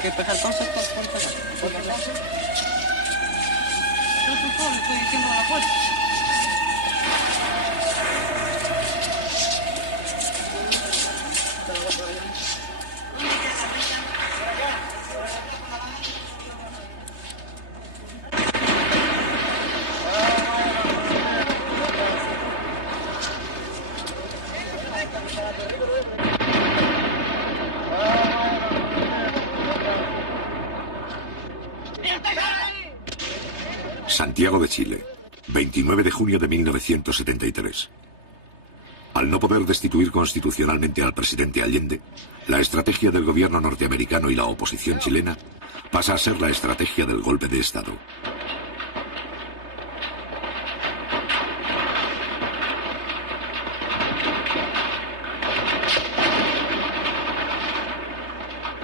¿Qué pasa entonces? Estoy diciendo la fuerza. Santiago de Chile, 29 de junio de 1973. Al no poder destituir constitucionalmente al presidente Allende, la estrategia del gobierno norteamericano y la oposición chilena pasa a ser la estrategia del golpe de Estado.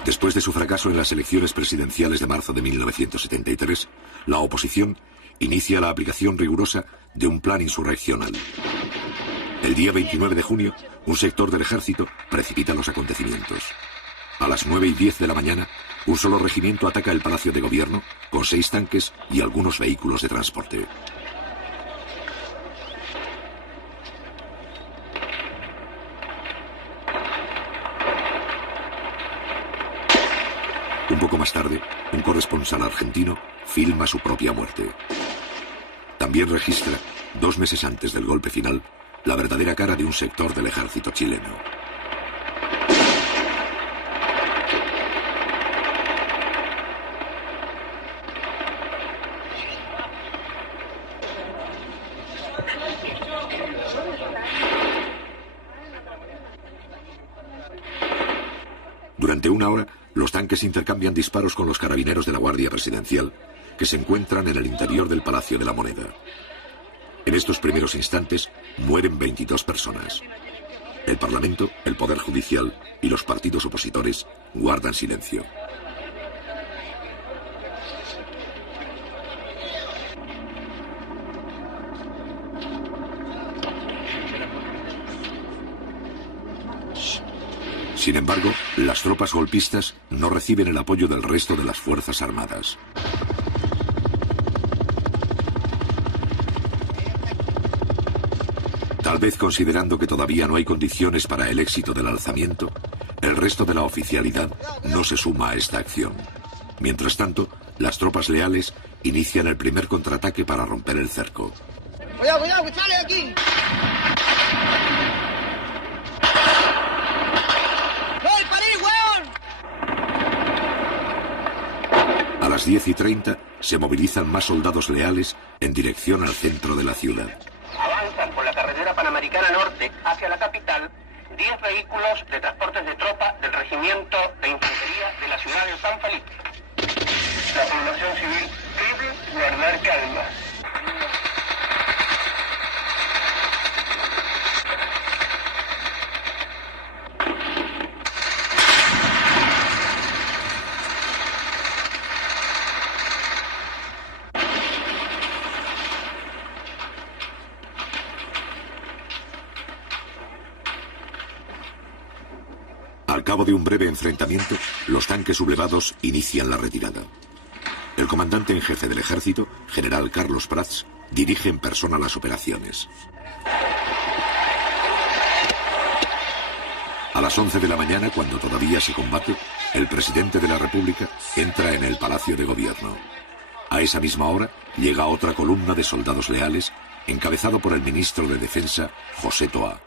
Después de su fracaso en las elecciones presidenciales de marzo de 1973, la oposición inicia la aplicación rigurosa de un plan insurreccional. El día 29 de junio, un sector del ejército precipita los acontecimientos. A las 9:10 de la mañana, un solo regimiento ataca el Palacio de Gobierno con 6 tanques y algunos vehículos de transporte. Un poco más tarde, un corresponsal argentino filma su propia muerte. También registra, 2 meses antes del golpe final, la verdadera cara de un sector del ejército chileno. Durante una hora, los tanques intercambian disparos con los carabineros de la Guardia Presidencial, que se encuentran en el interior del Palacio de la Moneda. En estos primeros instantes mueren 22 personas. El Parlamento, el Poder Judicial y los partidos opositores guardan silencio. Sin embargo, las tropas golpistas no reciben el apoyo del resto de las Fuerzas Armadas. Tal vez considerando que todavía no hay condiciones para el éxito del alzamiento, el resto de la oficialidad no se suma a esta acción. Mientras tanto, las tropas leales inician el primer contraataque para romper el cerco. ¡Cuidado, cuidado, que sale aquí! A las 10:30 se movilizan más soldados leales en dirección al centro de la ciudad. Avanzan por la carretera Panamericana Norte hacia la capital 10 vehículos de transportes de tropa del Regimiento de Infantería de la ciudad de San Felipe. La población civil debe guardar calma. Al cabo de un breve enfrentamiento, los tanques sublevados inician la retirada. El comandante en jefe del ejército, general Carlos Prats, dirige en persona las operaciones. A las 11 de la mañana, cuando todavía se combate, el presidente de la República entra en el Palacio de Gobierno. A esa misma hora, llega otra columna de soldados leales, encabezado por el ministro de Defensa, José Toá.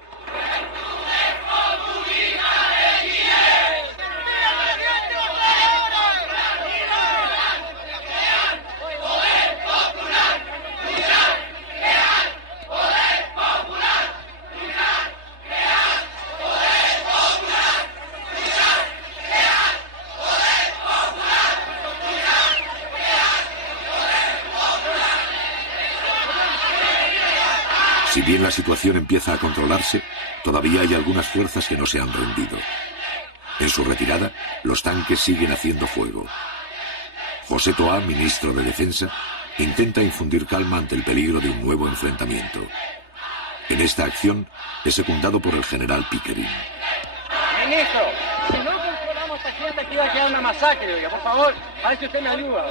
Si bien la situación empieza a controlarse, todavía hay algunas fuerzas que no se han rendido. En su retirada, los tanques siguen haciendo fuego. José Toá, ministro de Defensa, intenta infundir calma ante el peligro de un nuevo enfrentamiento. En esta acción es secundado por el general Pickering. Ministro, si no controlamos a esta gente aquí va a quedar una masacre, oiga, por favor, a ver si usted me ayuda.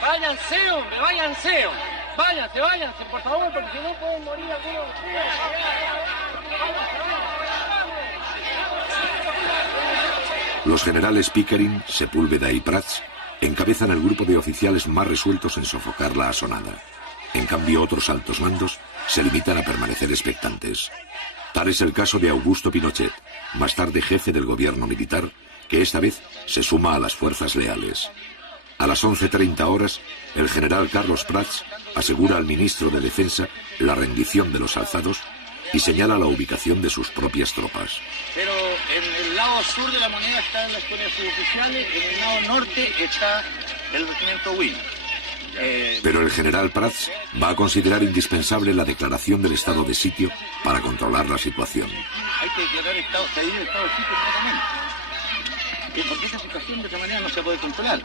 Váyanse, hombre, váyanse. Váyanse, por favor, porque si no pueden morir algunos. Los generales Pickering, Sepúlveda y Prats encabezan el grupo de oficiales más resueltos en sofocar la asonada. En cambio, otros altos mandos se limitan a permanecer expectantes. Tal es el caso de Augusto Pinochet, más tarde jefe del gobierno militar, que esta vez se suma a las fuerzas leales. A las 11:30 horas, el general Carlos Prats asegura al ministro de Defensa la rendición de los alzados y señala la ubicación de sus propias tropas. Pero en el lado sur de la moneda están las escuelas suboficiales, en el lado norte está el regimiento Will. Pero el general Prats va a considerar indispensable la declaración del estado de sitio para controlar la situación. Hay que declarar el estado de sitio inmediatamente. Porque esta situación de otra manera no se puede controlar.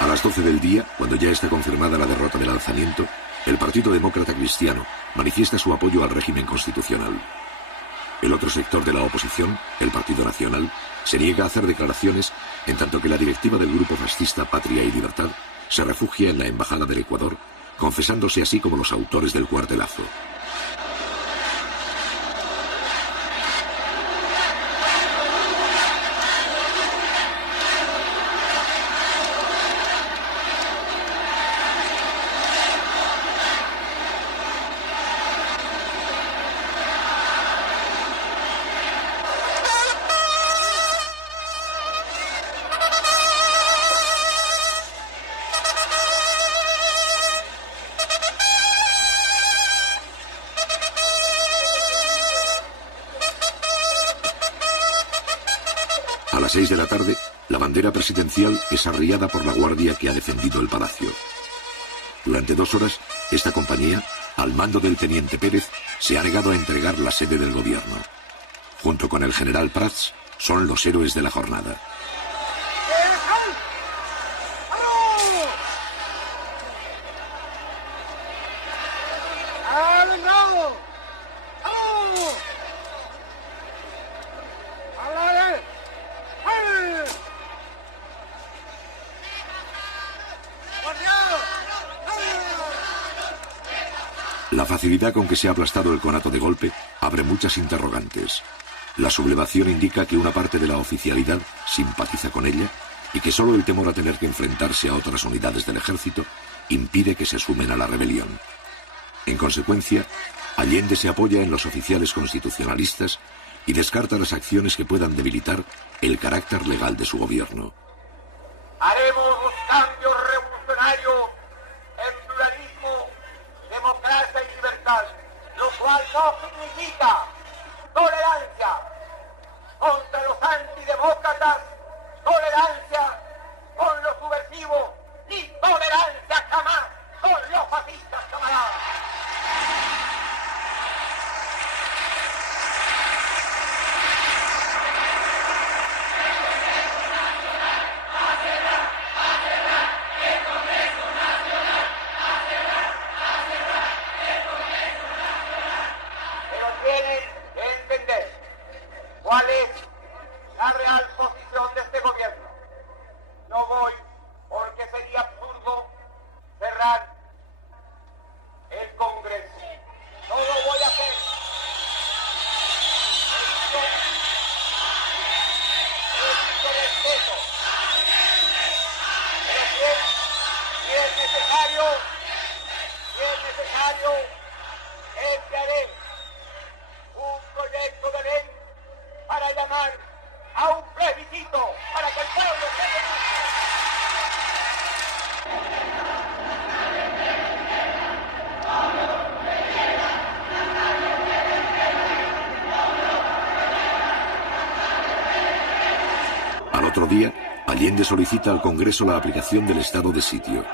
A las 12 del día, cuando ya está confirmada la derrota del alzamiento, el Partido Demócrata Cristiano manifiesta su apoyo al régimen constitucional. El otro sector de la oposición, el Partido Nacional, se niega a hacer declaraciones, en tanto que la directiva del grupo fascista Patria y Libertad se refugia en la Embajada del Ecuador, confesándose así como los autores del cuartelazo. A las 6 de la tarde, la bandera presidencial es arriada por la guardia que ha defendido el palacio. Durante 2 horas, esta compañía, al mando del teniente Pérez, se ha negado a entregar la sede del gobierno. Junto con el general Prats, son los héroes de la jornada. La facilidad con que se ha aplastado el conato de golpe abre muchas interrogantes. La sublevación indica que una parte de la oficialidad simpatiza con ella y que solo el temor a tener que enfrentarse a otras unidades del ejército impide que se sumen a la rebelión. En consecuencia, Allende se apoya en los oficiales constitucionalistas y descarta las acciones que puedan debilitar el carácter legal de su gobierno. Haremos un cambio revolucionario en pluralismo, democracia y libertad, lo cual no significa tolerancia contra los antidemócratas, tolerancia con los subversivos, ni tolerancia jamás con los fascistas, camaradas. ¿Cuál es la real posición de este gobierno? No voy porque sería absurdo cerrar el Congreso. No lo voy a hacer. Esto respeto. Pero si es necesario, enviaré un proyecto de ley para llamar a un plebiscito para que el pueblo se Al otro día, Allende solicita al Congreso la aplicación del estado de sitio.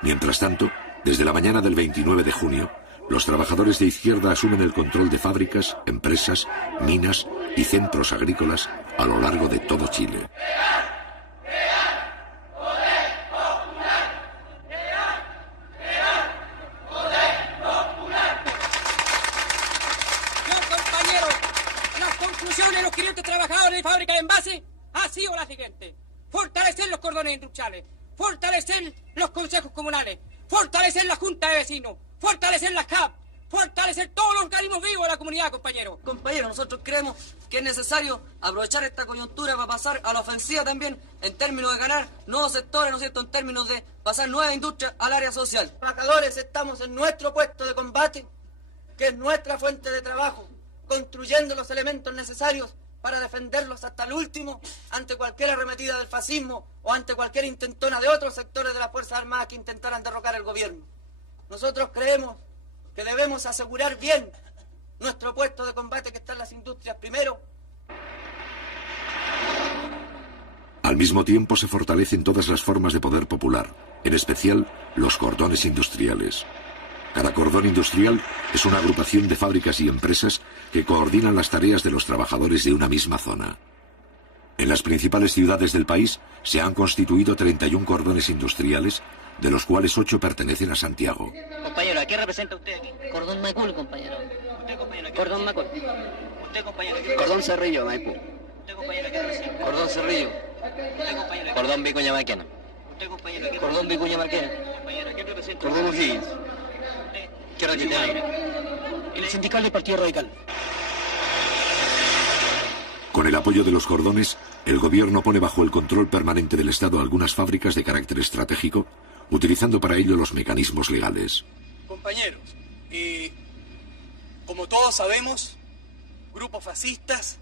Mientras tanto, Desde la mañana del 29 de junio, los trabajadores de izquierda asumen el control de fábricas, empresas, minas y centros agrícolas a lo largo de todo Chile. De los 500 trabajadores de fábrica de envase ha sido la siguiente: fortalecer los cordones industriales, fortalecer los consejos comunales, fortalecer la junta de vecinos, fortalecer las CAP, fortalecer todos los organismos vivos de la comunidad, compañeros. Compañeros, nosotros creemos que es necesario aprovechar esta coyuntura para pasar a la ofensiva también en términos de ganar nuevos sectores, ¿no es cierto?, en términos de pasar nuevas industrias al área social. Los trabajadores estamos en nuestro puesto de combate, que es nuestra fuente de trabajo, construyendo los elementos necesarios para defenderlos hasta el último ante cualquier arremetida del fascismo o ante cualquier intentona de otros sectores de las Fuerzas Armadas que intentaran derrocar el gobierno. Nosotros creemos que debemos asegurar bien nuestro puesto de combate, que está en las industrias primero. Al mismo tiempo se fortalecen todas las formas de poder popular, en especial los cordones industriales. Cada cordón industrial es una agrupación de fábricas y empresas que coordinan las tareas de los trabajadores de una misma zona. En las principales ciudades del país se han constituido 31 cordones industriales, de los cuales 8 pertenecen a Santiago. Compañero, ¿a qué representa usted aquí? Cordón Macul, compañero. ¿Usted, compañero, qué Cordón representa? Macul. ¿Usted, compañero, qué Cordón Cerrillo, Maipú. ¿Usted, compañero, qué representa? Cordón Cerrillo. ¿Usted, compañero, Cordón Vicuña Maquena. ¿Usted, compañero, qué Cordón Vicuña Maquena. compañero, qué representa? Cordón O'Higgins. ¿Qué representa? El sindical del Partido Radical. Con el apoyo de los cordones, el gobierno pone bajo el control permanente del Estado algunas fábricas de carácter estratégico, utilizando para ello los mecanismos legales. Compañeros, como todos sabemos, grupos fascistas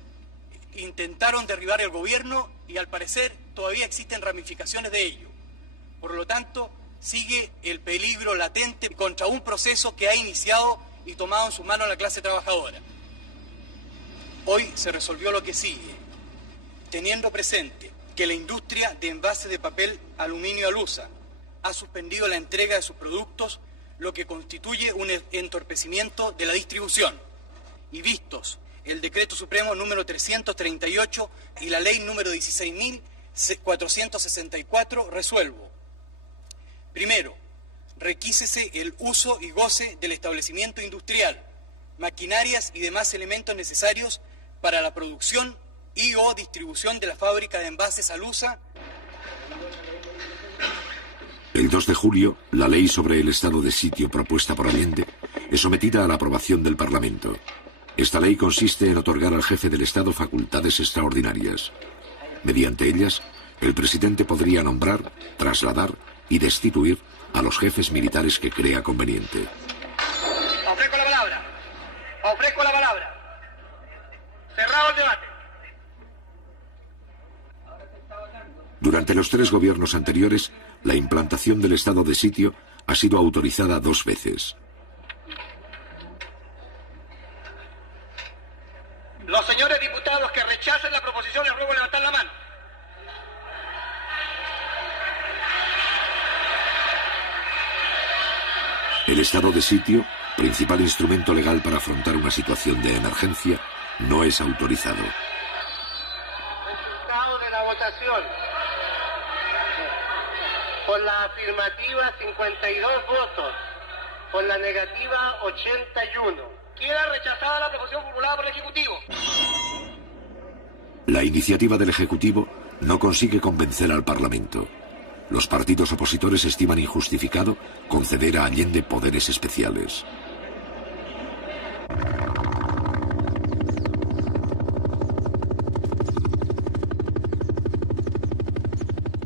intentaron derribar el gobierno y al parecer todavía existen ramificaciones de ello. Por lo tanto, sigue el peligro latente contra un proceso que ha iniciado y tomado en sus manos la clase trabajadora. Hoy se resolvió lo que sigue, teniendo presente que la industria de envases de papel aluminio Alusa ha suspendido la entrega de sus productos, lo que constituye un entorpecimiento de la distribución. Y vistos el Decreto Supremo número 338 y la Ley número 16.464, resuelvo. Primero, requísese el uso y goce del establecimiento industrial, maquinarias y demás elementos necesarios para la producción y o distribución de la fábrica de envases Alusa. El 2 de julio, la ley sobre el estado de sitio propuesta por Allende es sometida a la aprobación del Parlamento. Esta ley consiste en otorgar al jefe del Estado facultades extraordinarias. Mediante ellas, el presidente podría nombrar, trasladar y destituir a los jefes militares que crea conveniente. Ofrezco la palabra. Ofrezco la palabra. Cerrado el debate. Durante los 3 gobiernos anteriores, la implantación del estado de sitio ha sido autorizada 2 veces. Los señores diputados que rechacen la proposición les ruego levantar la mano. El estado de sitio, principal instrumento legal para afrontar una situación de emergencia, no es autorizado. Resultado de la votación. Por la afirmativa 52 votos, por la negativa 81. Queda rechazada la proposición formulada por el Ejecutivo. La iniciativa del Ejecutivo no consigue convencer al Parlamento. Los partidos opositores estiman injustificado conceder a Allende poderes especiales.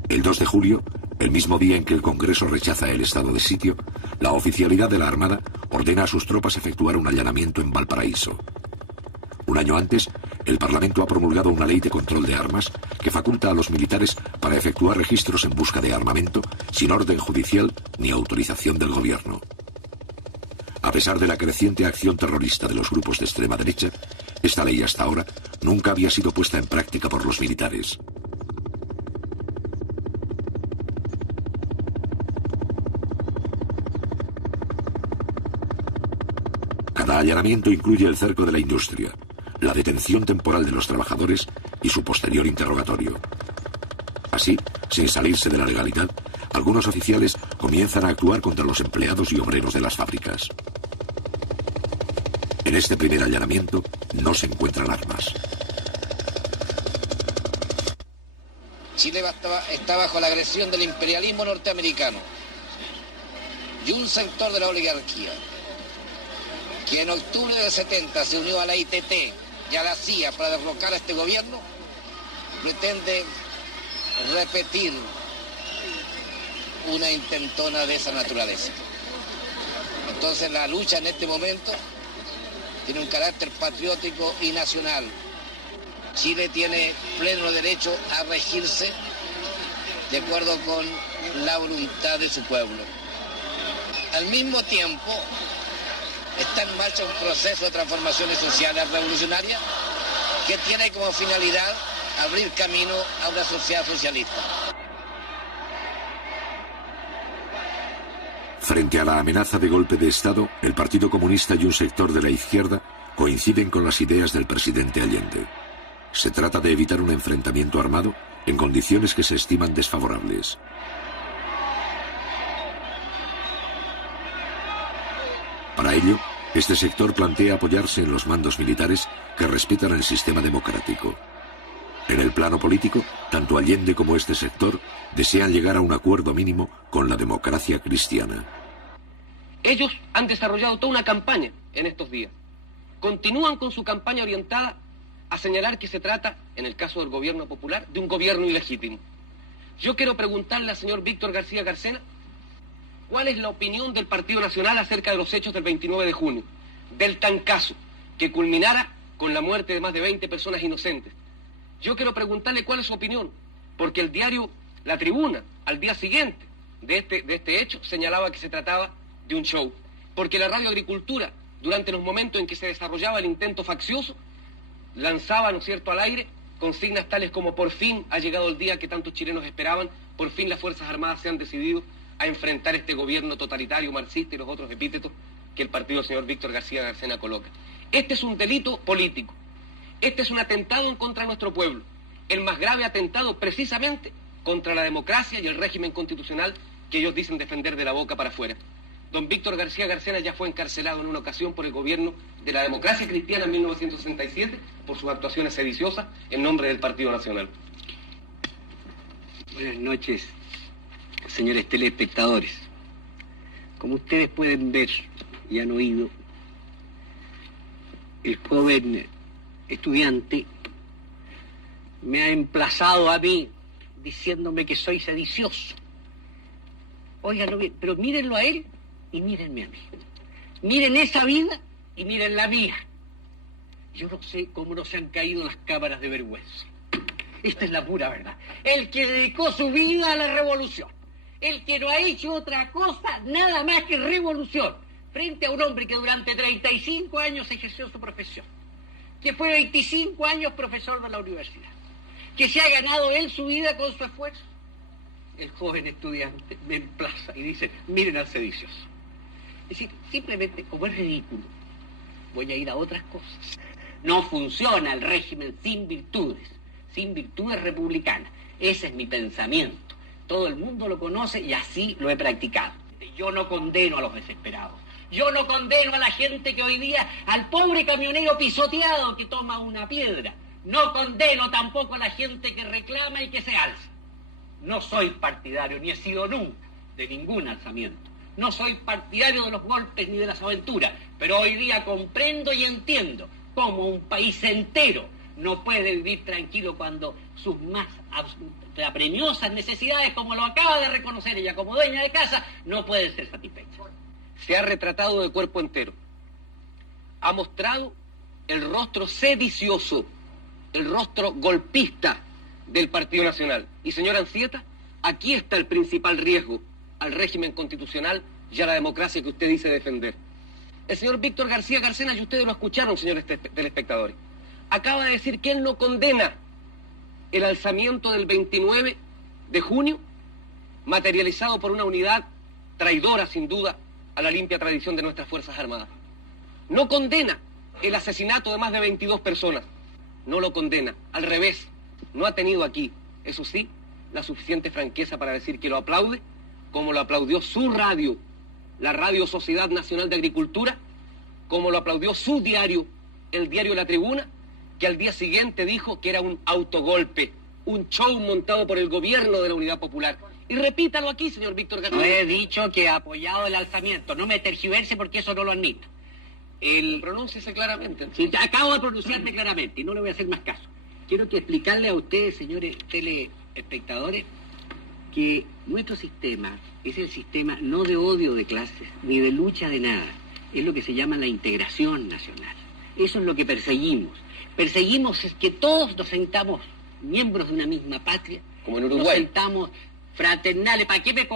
El 2 de julio, el mismo día en que el Congreso rechaza el estado de sitio, la oficialidad de la Armada ordena a sus tropas efectuar un allanamiento en Valparaíso. Un año antes, el Parlamento ha promulgado una ley de control de armas que faculta a los militares para efectuar registros en busca de armamento sin orden judicial ni autorización del gobierno. A pesar de la creciente acción terrorista de los grupos de extrema derecha, esta ley hasta ahora nunca había sido puesta en práctica por los militares. Cada allanamiento incluye el cerco de la industria, la detención temporal de los trabajadores y su posterior interrogatorio. Así, sin salirse de la legalidad, algunos oficiales comienzan a actuar contra los empleados y obreros de las fábricas. En este primer allanamiento no se encuentran armas. Chile está bajo la agresión del imperialismo norteamericano y un sector de la oligarquía que en octubre del 70 se unió a la ITT y a la CIA para derrocar a este gobierno, pretende repetir una intentona de esa naturaleza. Entonces la lucha en este momento tiene un carácter patriótico y nacional. Chile tiene pleno derecho a regirse de acuerdo con la voluntad de su pueblo. Al mismo tiempo, está en marcha un proceso de transformaciones sociales revolucionarias que tiene como finalidad abrir camino a una sociedad socialista. Frente a la amenaza de golpe de Estado, el Partido Comunista y un sector de la izquierda coinciden con las ideas del presidente Allende. Se trata de evitar un enfrentamiento armado en condiciones que se estiman desfavorables. Para ello, este sector plantea apoyarse en los mandos militares que respetan el sistema democrático. En el plano político, tanto Allende como este sector desean llegar a un acuerdo mínimo con la democracia cristiana. Ellos han desarrollado toda una campaña en estos días. Continúan con su campaña orientada a señalar que se trata, en el caso del gobierno popular, de un gobierno ilegítimo. Yo quiero preguntarle al señor Víctor García Carcena cuál es la opinión del Partido Nacional acerca de los hechos del 29 de junio, del tancazo que culminara con la muerte de más de 20 personas inocentes. Yo quiero preguntarle cuál es su opinión, porque el diario La Tribuna, al día siguiente de este hecho, señalaba que se trataba de un show, porque la Radio Agricultura, durante los momentos en que se desarrollaba el intento faccioso, lanzaba, ¿no es cierto?, al aire consignas tales como: por fin ha llegado el día que tantos chilenos esperaban, por fin las Fuerzas Armadas se han decidido a enfrentar este gobierno totalitario, marxista y los otros epítetos que el partido del señor Víctor García Carcena coloca. Este es un delito político. Este es un atentado en contra de nuestro pueblo. El más grave atentado precisamente contra la democracia y el régimen constitucional que ellos dicen defender de la boca para afuera. Don Víctor García Carcena ya fue encarcelado en una ocasión por el gobierno de la democracia cristiana en 1967 por sus actuaciones sediciosas en nombre del Partido Nacional. Buenas noches, señores telespectadores. Como ustedes pueden ver y han oído, el joven estudiante me ha emplazado a mí diciéndome que soy sedicioso. Óiganlo bien, pero mírenlo a él y mírenme a mí. Miren esa vida y miren la mía. Yo no sé cómo no se han caído las cámaras de vergüenza. Esta es la pura verdad. El que dedicó su vida a la revolución, el que no ha hecho otra cosa, nada más que revolución, frente a un hombre que durante 35 años ejerció su profesión, que fue 25 años profesor de la universidad, que se ha ganado él su vida con su esfuerzo. El joven estudiante me emplaza y dice: miren al sedicioso. Es decir, simplemente, como es ridículo, voy a ir a otras cosas. No funciona el régimen sin virtudes republicanas. Ese es mi pensamiento. Todo el mundo lo conoce y así lo he practicado. Yo no condeno a los desesperados. Yo no condeno a la gente que hoy día, al pobre camionero pisoteado que toma una piedra. No condeno tampoco a la gente que reclama y que se alza. No soy partidario, ni he sido nunca, de ningún alzamiento. No soy partidario de los golpes ni de las aventuras, pero hoy día comprendo y entiendo cómo un país entero no puede vivir tranquilo cuando sus más apremiosas necesidades, como lo acaba de reconocer ella como dueña de casa, no pueden ser satisfechas. Se ha retratado de cuerpo entero. Ha mostrado el rostro sedicioso, el rostro golpista del Partido Nacional. Y señora Anzieta, aquí está el principal riesgo al régimen constitucional y a la democracia que usted dice defender. El señor Víctor García Carcena, y ustedes lo escucharon, señores telespectadores, acaba de decir que él no condena el alzamiento del 29 de junio, materializado por una unidad traidora, sin duda, a la limpia tradición de nuestras Fuerzas Armadas. no condena el asesinato de más de 22 personas. No lo condena. Al revés, no ha tenido aquí, eso sí, la suficiente franqueza para decir que lo aplaude, como lo aplaudió su radio, la Radio Sociedad Nacional de Agricultura, como lo aplaudió su diario, el diario La Tribuna, que al día siguiente dijo que era un autogolpe, un show montado por el gobierno de la Unidad Popular. Y repítalo aquí, señor Víctor García. No he dicho que ha apoyado el alzamiento, no me tergiverse porque eso no lo admito. Pronúnciese claramente. Sí, acabo de pronunciarme claramente y no le voy a hacer más caso. Quiero que explicarle a ustedes, señores telespectadores, que nuestro sistema es el sistema no de odio de clases, ni de lucha de nada. Es lo que se llama la integración nacional. Eso es lo que perseguimos. Perseguimos es que todos nos sentamos miembros de una misma patria. Como en Uruguay. Nos sentamos fraternales. ¿Para qué me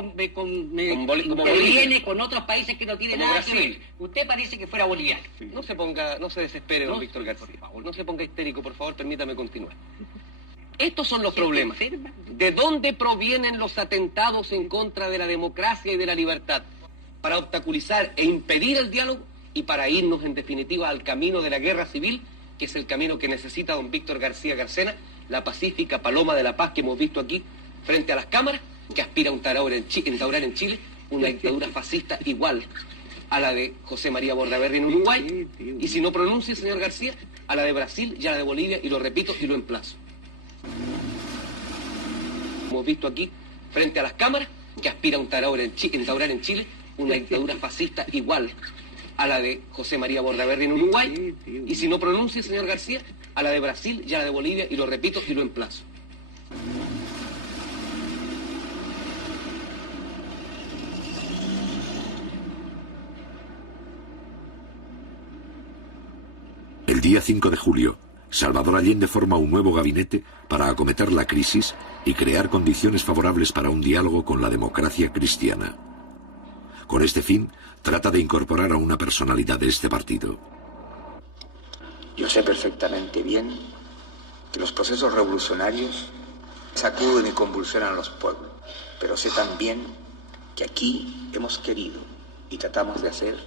interviene con otros países que no tienen como nada Brasil? que ver? Usted parece que fuera boliviano. No se desespere, don Víctor García. Por favor, no se ponga histérico, por favor, permítame continuar. Estos son los problemas. ¿De dónde provienen los atentados en contra de la democracia y de la libertad? Para obstaculizar e impedir el diálogo y para irnos, en definitiva, al camino de la guerra civil, que es el camino que necesita don Víctor García Garcena, la pacífica paloma de la paz que hemos visto aquí frente a las cámaras, que aspira a instaurar en Chile una dictadura fascista igual a la de José María Bordaberry en Uruguay, y si no pronuncia, señor García, a la de Brasil y a la de Bolivia, y lo repito y lo emplazo. Hemos visto aquí frente a las cámaras, que aspira a instaurar en Chile una dictadura fascista igual a la de José María Bordaberry en Uruguay, y si no pronuncia, señor García, a la de Brasil y a la de Bolivia, y lo repito y lo emplazo. El día 5 de julio, Salvador Allende forma un nuevo gabinete para acometer la crisis y crear condiciones favorables para un diálogo con la democracia cristiana. Con este fin, trata de incorporar a una personalidad de este partido. Yo sé perfectamente bien que los procesos revolucionarios sacuden y convulsionan a los pueblos, pero sé también que aquí hemos querido y tratamos de hacer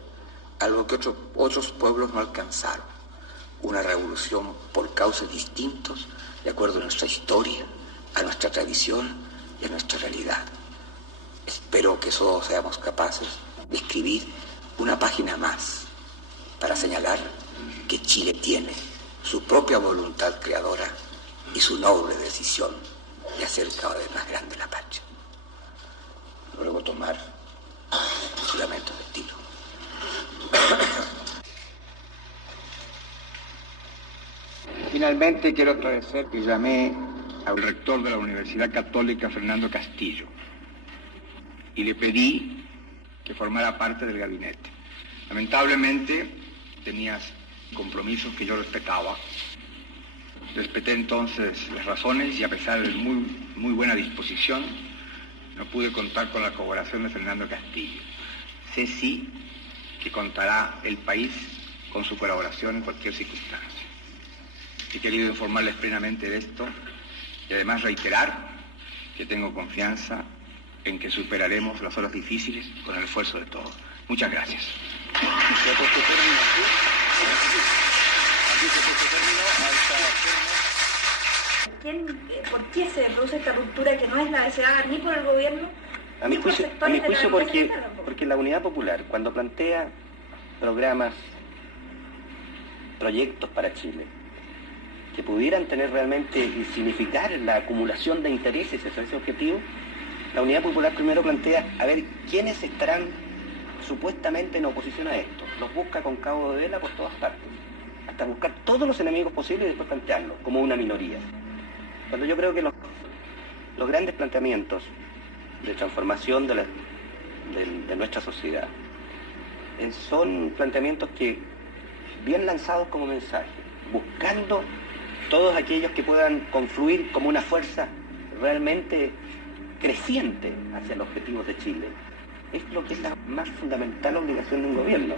algo que otros pueblos no alcanzaron, una revolución por cauces distintos, de acuerdo a nuestra historia, a nuestra tradición y a nuestra realidad. Espero que todos seamos capaces de escribir una página más para señalar que Chile tiene su propia voluntad creadora y su noble decisión de hacer cada vez más grande la patria. Luego tomar juramentos de tiro. Finalmente quiero agradecer que llamé al rector de la Universidad Católica, Fernando Castillo, y le pedí que formara parte del gabinete. Lamentablemente tenías compromisos que yo respetaba. Respeté entonces las razones y a pesar de muy buena disposición, no pude contar con la colaboración de Fernando Castillo. Sé sí que contará el país con su colaboración en cualquier circunstancia. He querido informarles plenamente de esto y además reiterar que tengo confianza en que superaremos las horas difíciles con el esfuerzo de todos. Muchas gracias. ¿Por qué se produce esta ruptura que no es la deseada ni por el gobierno? A mi juicio porque la Unidad Popular, cuando plantea programas, proyectos para Chile, que pudieran tener realmente y significar la acumulación de intereses hacia ese objetivo, la Unidad Popular primero plantea a ver quiénes estarán supuestamente en oposición a esto. Los busca con cabo de vela por todas partes, hasta buscar todos los enemigos posibles y después plantearlos como una minoría. Cuando yo creo que los grandes planteamientos de transformación de nuestra sociedad son planteamientos que, bien lanzados como mensaje, buscando todos aquellos que puedan confluir como una fuerza realmente creciente hacia los objetivos de Chile, es lo que es la más fundamental obligación de un gobierno.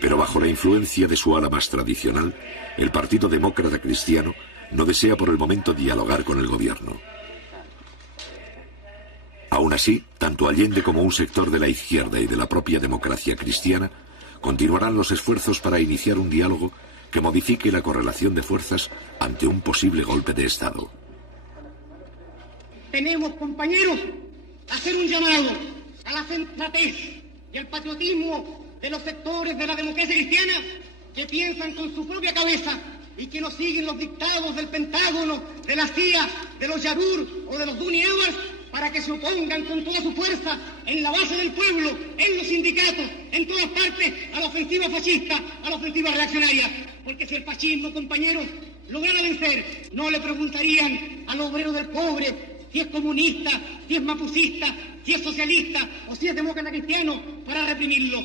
Pero bajo la influencia de su ala más tradicional, el Partido Demócrata Cristiano no desea por el momento dialogar con el gobierno. Aún así, tanto Allende como un sector de la izquierda y de la propia democracia cristiana continuarán los esfuerzos para iniciar un diálogo que modifique la correlación de fuerzas ante un posible golpe de Estado. Tenemos, compañeros, hacer un llamado a la sensatez y al patriotismo de los sectores de la democracia cristiana que piensan con su propia cabeza y que no siguen los dictados del Pentágono, de la CIA, de los Yarur o de los Duni Edwards, para que se opongan con toda su fuerza en la base del pueblo, en los sindicatos, en todas partes, a la ofensiva fascista, a la ofensiva reaccionaria. Porque si el fascismo, compañeros, lograra vencer, no le preguntarían al obrero del pobre si es comunista, si es mapucista, si es socialista o si es demócrata cristiano para reprimirlo.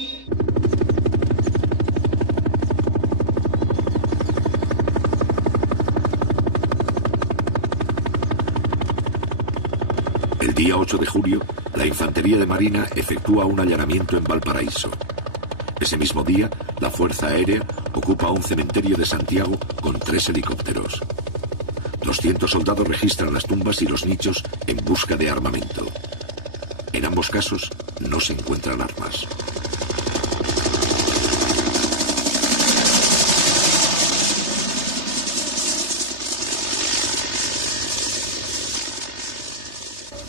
El día 8 de julio, la Infantería de Marina efectúa un allanamiento en Valparaíso. Ese mismo día, la Fuerza Aérea ocupa un cementerio de Santiago con 3 helicópteros. 200 soldados registran las tumbas y los nichos en busca de armamento. En ambos casos, no se encuentran armas.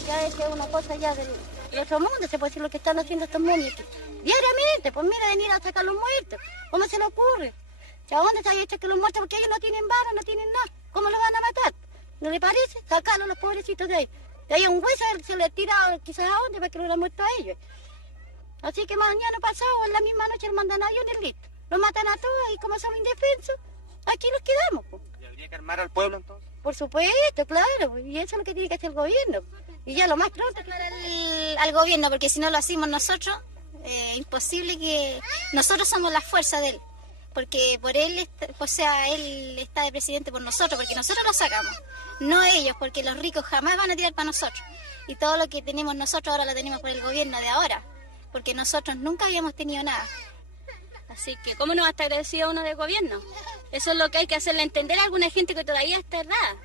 Ya es una cosa ya del otro mundo, se puede decir lo que están haciendo estos momios. Diariamente, pues mira, venir a sacar los muertos. ¿Cómo se le ocurre? ¿A dónde se ha hecho que los muertos? Porque ellos no tienen balas, no tienen nada. ¿Cómo los van a matar? ¿No le parece? Sacarlos los pobrecitos de ahí. De ahí un hueso se le tira quizás a dónde para que lo hubieran muerto a ellos. Así que mañana pasado, en la misma noche, los mandan a aviones listos. Los matan a todos y como somos indefensos, aquí nos quedamos. Pues. ¿Y habría que armar al pueblo entonces? Por supuesto, claro. Y eso es lo que tiene que hacer el gobierno. Y ya lo más pronto. Al gobierno, porque si no lo hacemos nosotros, imposible que... Nosotros somos la fuerza de él. Porque por él, o sea, él está de presidente por nosotros, porque nosotros lo sacamos. No ellos, porque los ricos jamás van a tirar para nosotros. Y todo lo que tenemos nosotros ahora lo tenemos por el gobierno de ahora. Porque nosotros nunca habíamos tenido nada. Así que, ¿cómo no va a estar agradecido uno del gobierno? Eso es lo que hay que hacerle entender a alguna gente que todavía está errada.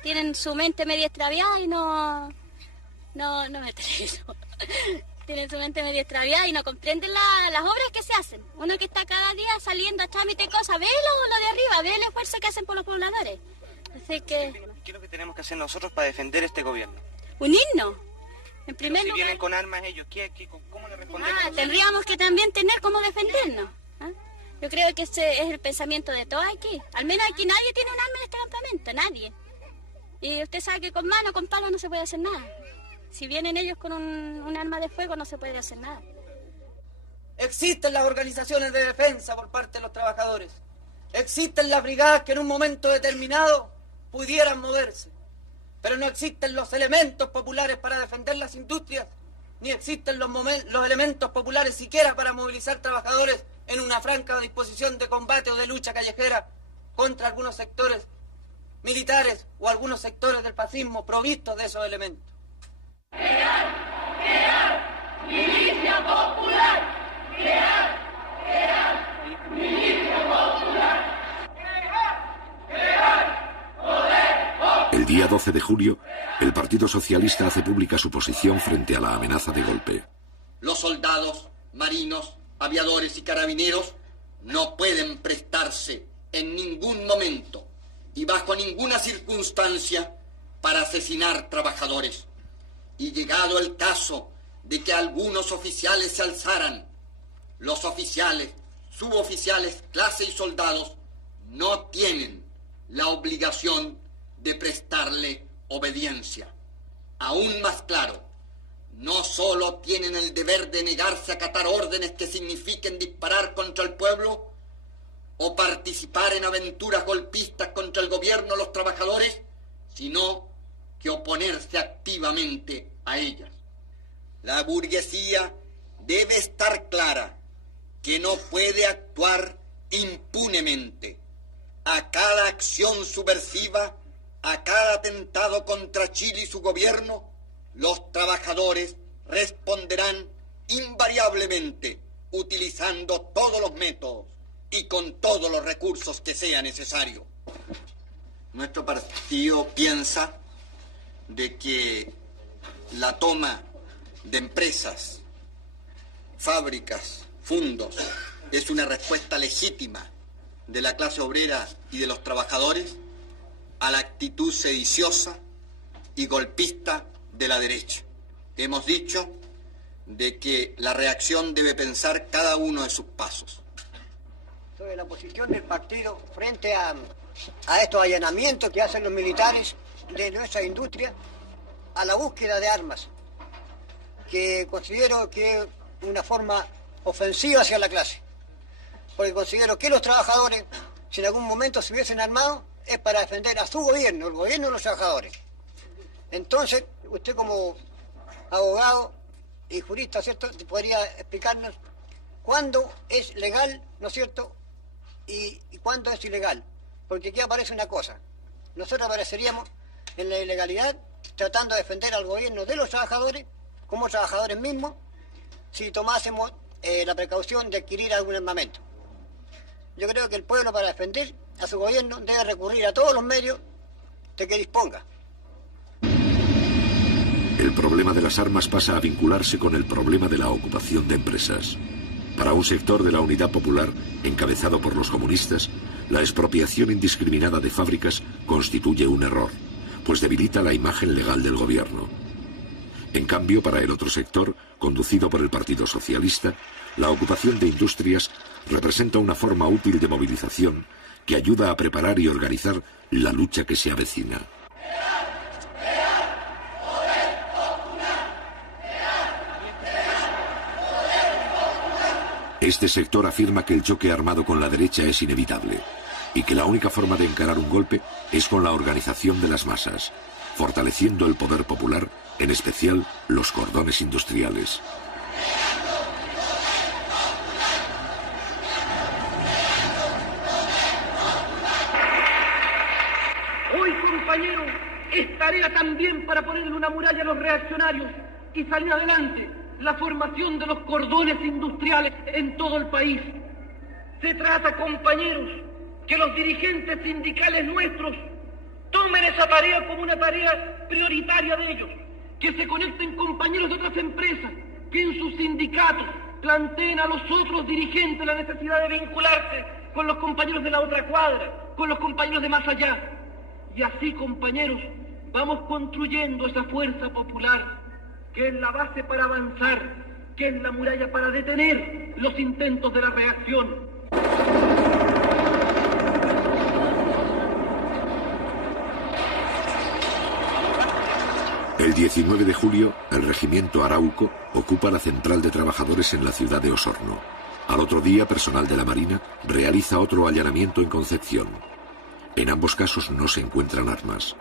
Tienen su mente media extraviada y no me eso. Tienen su mente media extraviada y no comprenden las obras que se hacen. Uno que está cada día saliendo a trámite cosas, ve lo de arriba, ve el esfuerzo que hacen por los pobladores. Así que... ¿Qué es lo que tenemos que hacer nosotros para defender este gobierno? Unirnos. En primer lugar... Si vienen con armas ellos, ¿cómo le respondemos? Tendríamos que también tener cómo defendernos. Yo creo que ese es el pensamiento de todos aquí. Al menos aquí nadie tiene un arma en este campamento, nadie. Y usted sabe que con mano, con palo no se puede hacer nada. Si vienen ellos con un arma de fuego no se puede hacer nada. Existen las organizaciones de defensa por parte de los trabajadores. Existen las brigadas que en un momento determinado pudieran moverse. Pero no existen los elementos populares para defender las industrias, ni existen los elementos populares siquiera para movilizar trabajadores en una franca disposición de combate o de lucha callejera contra algunos sectores militares o algunos sectores del fascismo provistos de esos elementos. ¡Milicia popular! ¡Milicia popular! El día 12 de julio, el Partido Socialista hace pública su posición frente a la amenaza de golpe. Los soldados, marinos, aviadores y carabineros no pueden prestarse en ningún momento y bajo ninguna circunstancia para asesinar trabajadores. Y llegado el caso de que algunos oficiales se alzaran, los oficiales, suboficiales, clase y soldados no tienen la obligación de prestarle obediencia. Aún más claro, no solo tienen el deber de negarse a acatar órdenes que signifiquen disparar contra el pueblo o participar en aventuras golpistas contra el gobierno o los trabajadores, sino que oponerse activamente a ellas. La burguesía debe estar clara que no puede actuar impunemente. A cada acción subversiva, a cada atentado contra Chile y su gobierno, los trabajadores responderán invariablemente utilizando todos los métodos y con todos los recursos que sea necesario. Nuestro partido piensa de que la toma de empresas, fábricas, fundos, es una respuesta legítima de la clase obrera y de los trabajadores a la actitud sediciosa y golpista de la derecha. Hemos dicho de que la reacción debe pensar cada uno de sus pasos. Sobre la posición del partido frente a estos allanamientos que hacen los militares de nuestra industria a la búsqueda de armas, que considero que es una forma ofensiva hacia la clase, porque considero que los trabajadores, si en algún momento se hubiesen armado, es para defender a su gobierno, el gobierno de los trabajadores. Entonces, usted como abogado y jurista, ¿cierto?, podría explicarnos cuándo es legal, ¿no es cierto?, y cuándo es ilegal. Porque aquí aparece una cosa. Nosotros apareceríamos en la ilegalidad tratando de defender al gobierno de los trabajadores, como trabajadores mismos, si tomásemos la precaución de adquirir algún armamento. Yo creo que el pueblo, para defender a su gobierno, debe recurrir a todos los medios de que disponga. El problema de las armas pasa a vincularse con el problema de la ocupación de empresas. Para un sector de la Unidad Popular, encabezado por los comunistas, la expropiación indiscriminada de fábricas constituye un error, pues debilita la imagen legal del gobierno. En cambio, para el otro sector, conducido por el Partido Socialista, la ocupación de industrias representa una forma útil de movilización que ayuda a preparar y organizar la lucha que se avecina. Este sector afirma que el choque armado con la derecha es inevitable y que la única forma de encarar un golpe es con la organización de las masas, fortaleciendo el poder popular, en especial los cordones industriales. Hoy, compañeros, es tarea también para ponerle una muralla a los reaccionarios y salir adelante. La formación de los cordones industriales en todo el país. Se trata, compañeros, que los dirigentes sindicales nuestros tomen esa tarea como una tarea prioritaria de ellos, que se conecten compañeros de otras empresas, que en sus sindicatos planteen a los otros dirigentes la necesidad de vincularse con los compañeros de la otra cuadra, con los compañeros de más allá. Y así, compañeros, vamos construyendo esa fuerza popular, que es la base para avanzar, que es la muralla para detener los intentos de la reacción. El 19 de julio, el regimiento Arauco ocupa la central de trabajadores en la ciudad de Osorno. Al otro día, personal de la Marina realiza otro allanamiento en Concepción. En ambos casos no se encuentran armas.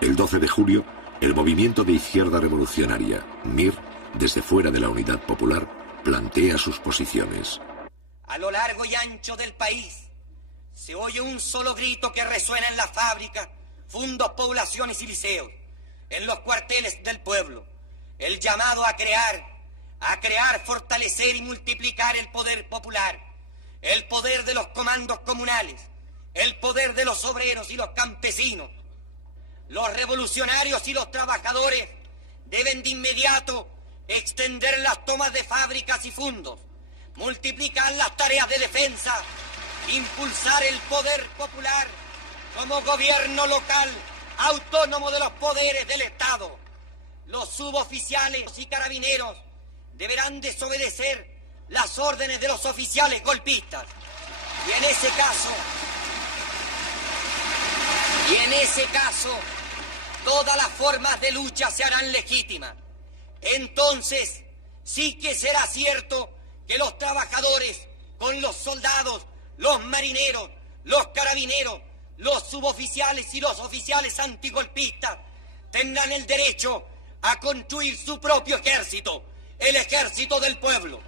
El 12 de julio, el movimiento de izquierda revolucionaria, MIR, desde fuera de la Unidad Popular, plantea sus posiciones. A lo largo y ancho del país se oye un solo grito que resuena en las fábricas, fundos, poblaciones y liceos, en los cuarteles del pueblo. El llamado a crear, fortalecer y multiplicar el poder popular, el poder de los comandos comunales, el poder de los obreros y los campesinos. Los revolucionarios y los trabajadores deben de inmediato extender las tomas de fábricas y fundos, multiplicar las tareas de defensa, impulsar el poder popular como gobierno local autónomo de los poderes del Estado. Los suboficiales y carabineros deberán desobedecer las órdenes de los oficiales golpistas. Y en ese caso, todas las formas de lucha se harán legítimas. Entonces, sí que será cierto que los trabajadores, con los soldados, los marineros, los carabineros, los suboficiales y los oficiales antigolpistas, tendrán el derecho a construir su propio ejército, el ejército del pueblo.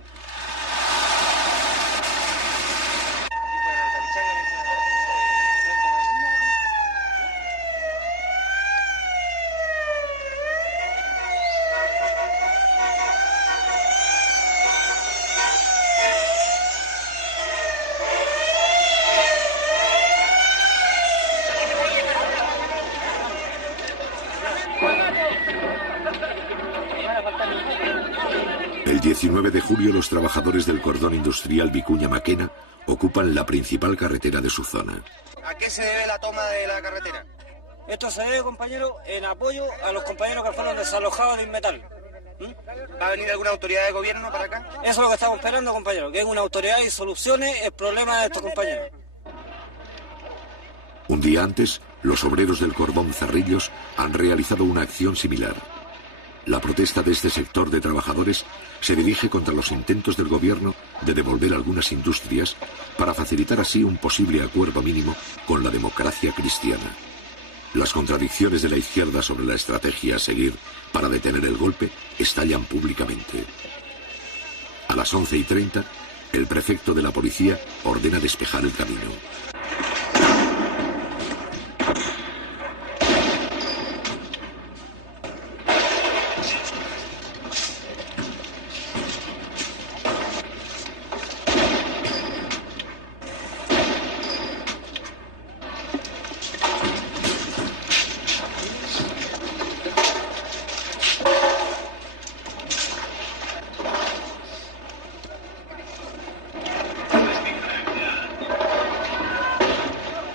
El 19 de julio los trabajadores del cordón industrial Vicuña-Maquena ocupan la principal carretera de su zona. ¿A qué se debe la toma de la carretera? Esto se debe, compañero, en apoyo a los compañeros que fueron desalojados de Inmetal. ¿Va a venir alguna autoridad de gobierno para acá? Eso es lo que estamos esperando, compañero, que venga una autoridad y solucione el problema de estos compañeros. Un día antes, los obreros del cordón Cerrillos han realizado una acción similar. La protesta de este sector de trabajadores se dirige contra los intentos del gobierno de devolver algunas industrias para facilitar así un posible acuerdo mínimo con la democracia cristiana. Las contradicciones de la izquierda sobre la estrategia a seguir para detener el golpe estallan públicamente. A las 11:30, el prefecto de la policía ordena despejar el camino.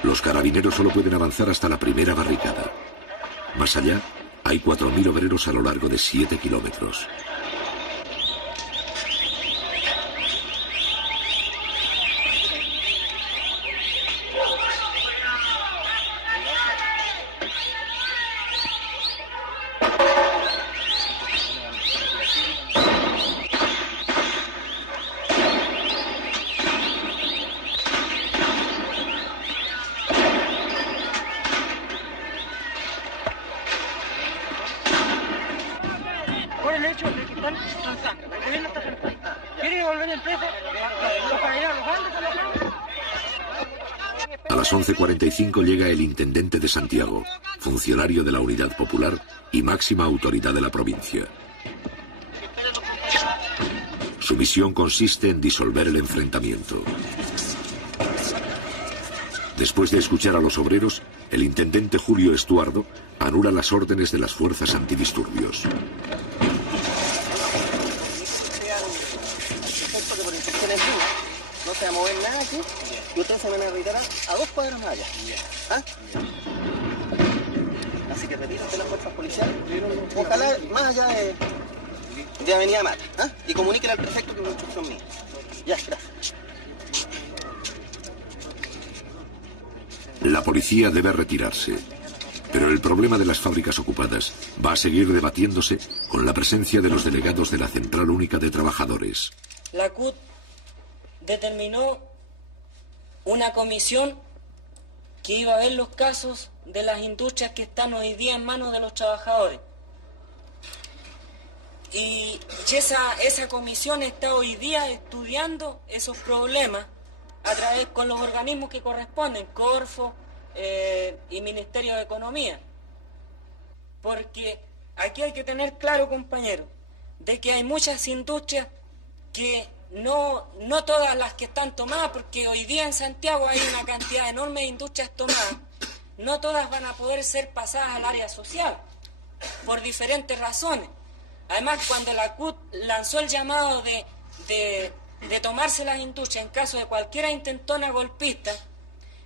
Los carabineros solo pueden avanzar hasta la primera barricada. Más allá, hay 4.000 obreros a lo largo de 7 kilómetros. Por el hecho de que están transando. El gobierno está transando. ¿Quieren devolver el preso? Los carabineros los van desalojando. A las 11:45 llega el intendente de Santiago, funcionario de la Unidad Popular y máxima autoridad de la provincia. Su misión consiste en disolver el enfrentamiento. Después de escuchar a los obreros, el intendente Julio Estuardo anula las órdenes de las fuerzas antidisturbios. No se va a mover nada aquí y ustedes se van a retirar a 2 cuadras más allá. ¿Ah? Así que retírense las fuerzas policiales. Ojalá más allá de Avenida Mata. ¿Ah? Y comuníquenle al prefecto que es una instrucción mía. Ya, gracias. La policía debe retirarse, pero el problema de las fábricas ocupadas va a seguir debatiéndose con la presencia de los delegados de la Central Única de Trabajadores. La CUT determinó una comisión que iba a ver los casos de las industrias que están hoy día en manos de los trabajadores. Y esa comisión está hoy día estudiando esos problemas a través con los organismos que corresponden, Corfo y Ministerio de Economía. Porque aquí hay que tener claro, compañeros, de que hay muchas industrias que no todas las que están tomadas, porque hoy día en Santiago hay una cantidad enorme de industrias tomadas, no todas van a poder ser pasadas al área social, por diferentes razones. Además, cuando la CUT lanzó el llamado de tomarse las industrias en caso de cualquier intentona golpista,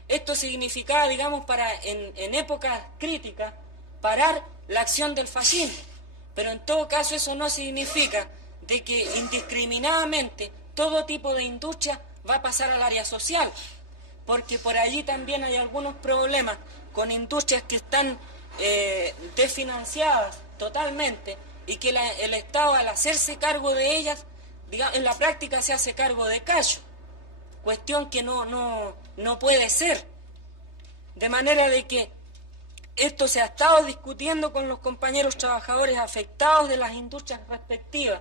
esto significaba, digamos, en épocas críticas, parar la acción del fascismo. Pero en todo caso eso no significa de que indiscriminadamente todo tipo de industria va a pasar al área social, porque por allí también hay algunos problemas con industrias que están desfinanciadas totalmente y que el Estado, al hacerse cargo de ellas, en la práctica se hace cargo de callo, cuestión que no puede ser. De manera de que esto se ha estado discutiendo con los compañeros trabajadores afectados de las industrias respectivas.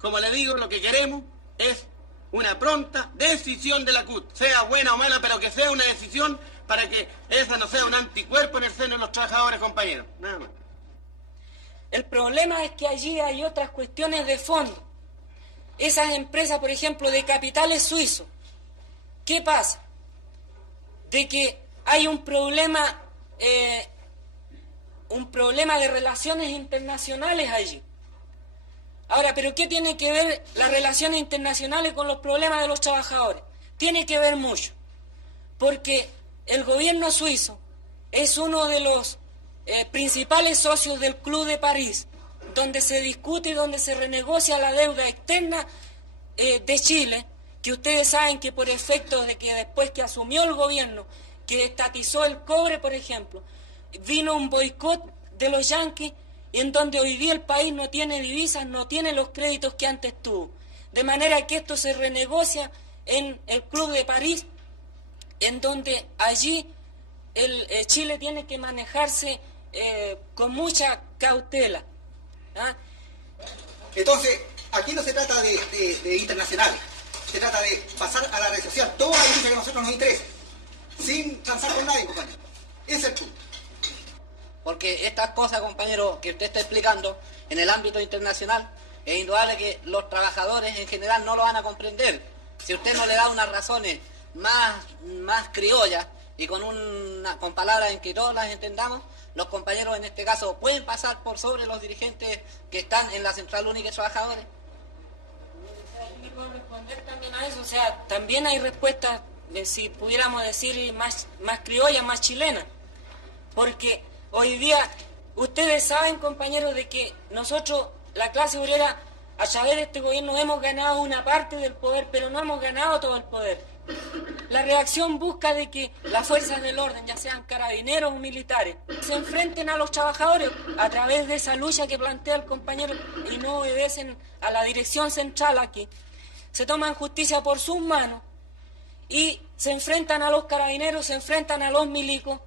Como le digo, lo que queremos es una pronta decisión de la CUT, sea buena o mala, pero que sea una decisión para que esa no sea un anticuerpo en el seno de los trabajadores, compañeros. Nada más. El problema es que allí hay otras cuestiones de fondo. Esas empresas, por ejemplo, de capitales suizos, ¿qué pasa? De que hay un problema de relaciones internacionales allí. Ahora, ¿pero qué tiene que ver las relaciones internacionales con los problemas de los trabajadores? Tiene que ver mucho, porque el gobierno suizo es uno de los principales socios del Club de París, donde se discute y donde se renegocia la deuda externa de Chile, que ustedes saben que por efecto de que después que asumió el gobierno, que estatizó el cobre, por ejemplo, vino un boicot de los yanquis, en donde hoy día el país no tiene divisas, no tiene los créditos que antes tuvo. De manera que esto se renegocia en el Club de París, en donde allí Chile tiene que manejarse con mucha cautela. ¿Ah? Entonces, aquí no se trata de internacional, se trata de pasar a la red social toda la industria que a nosotros nos interesa, sin transar con nadie, compañero. Ese es el punto. Porque estas cosas, compañero, que usted está explicando en el ámbito internacional, es indudable que los trabajadores en general no lo van a comprender. Si usted no le da unas razones más criollas y con palabras en que todos las entendamos, los compañeros en este caso pueden pasar por sobre los dirigentes que están en la Central Única de Trabajadores. ¿Me puedo responder también a eso? O sea, también hay respuestas, si pudiéramos decir, más criollas, más chilenas. Porque hoy día, ustedes saben, compañeros, de que nosotros, la clase obrera, a través de este gobierno hemos ganado una parte del poder, pero no hemos ganado todo el poder. La reacción busca de que las fuerzas del orden, ya sean carabineros o militares, se enfrenten a los trabajadores a través de esa lucha que plantea el compañero y no obedecen a la dirección central aquí. Se toman justicia por sus manos y se enfrentan a los carabineros, se enfrentan a los milicos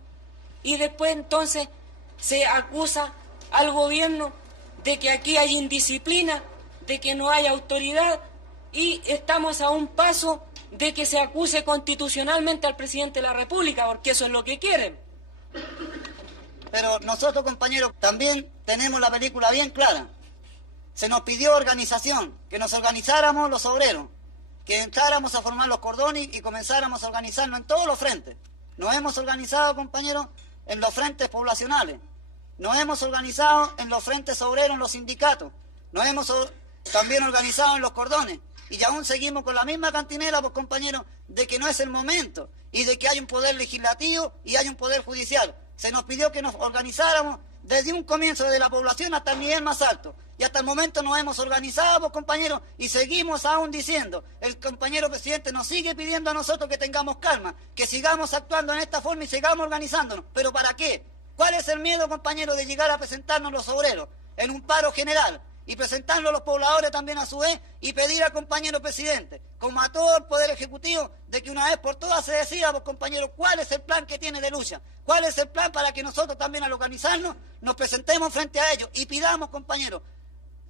y después entonces se acusa al gobierno de que aquí hay indisciplina, de que no hay autoridad y estamos a un paso de que se acuse constitucionalmente al presidente de la República, porque eso es lo que quieren. Pero nosotros, compañeros, también tenemos la película bien clara. Se nos pidió organización, que nos organizáramos los obreros, que entráramos a formar los cordones y comenzáramos a organizarnos en todos los frentes. Nos hemos organizado, compañeros, en los frentes poblacionales. Nos hemos organizado en los frentes obreros, en los sindicatos. Nos hemos también organizado en los cordones. Y aún seguimos con la misma cantinela, pues, compañeros, de que no es el momento y de que hay un poder legislativo y hay un poder judicial. Se nos pidió que nos organizáramos desde un comienzo, desde la población hasta el nivel más alto. Y hasta el momento nos hemos organizado, pues, compañeros, y seguimos aún diciendo, el compañero presidente nos sigue pidiendo a nosotros que tengamos calma, que sigamos actuando en esta forma y sigamos organizándonos. ¿Pero para qué? ¿Cuál es el miedo, compañeros, de llegar a presentarnos los obreros en un paro general? Y presentarlo a los pobladores también a su vez y pedir al compañero presidente, como a todo el Poder Ejecutivo, de que una vez por todas se decida, pues, compañeros, cuál es el plan que tiene de lucha, cuál es el plan para que nosotros también al organizarnos nos presentemos frente a ellos y pidamos, compañeros,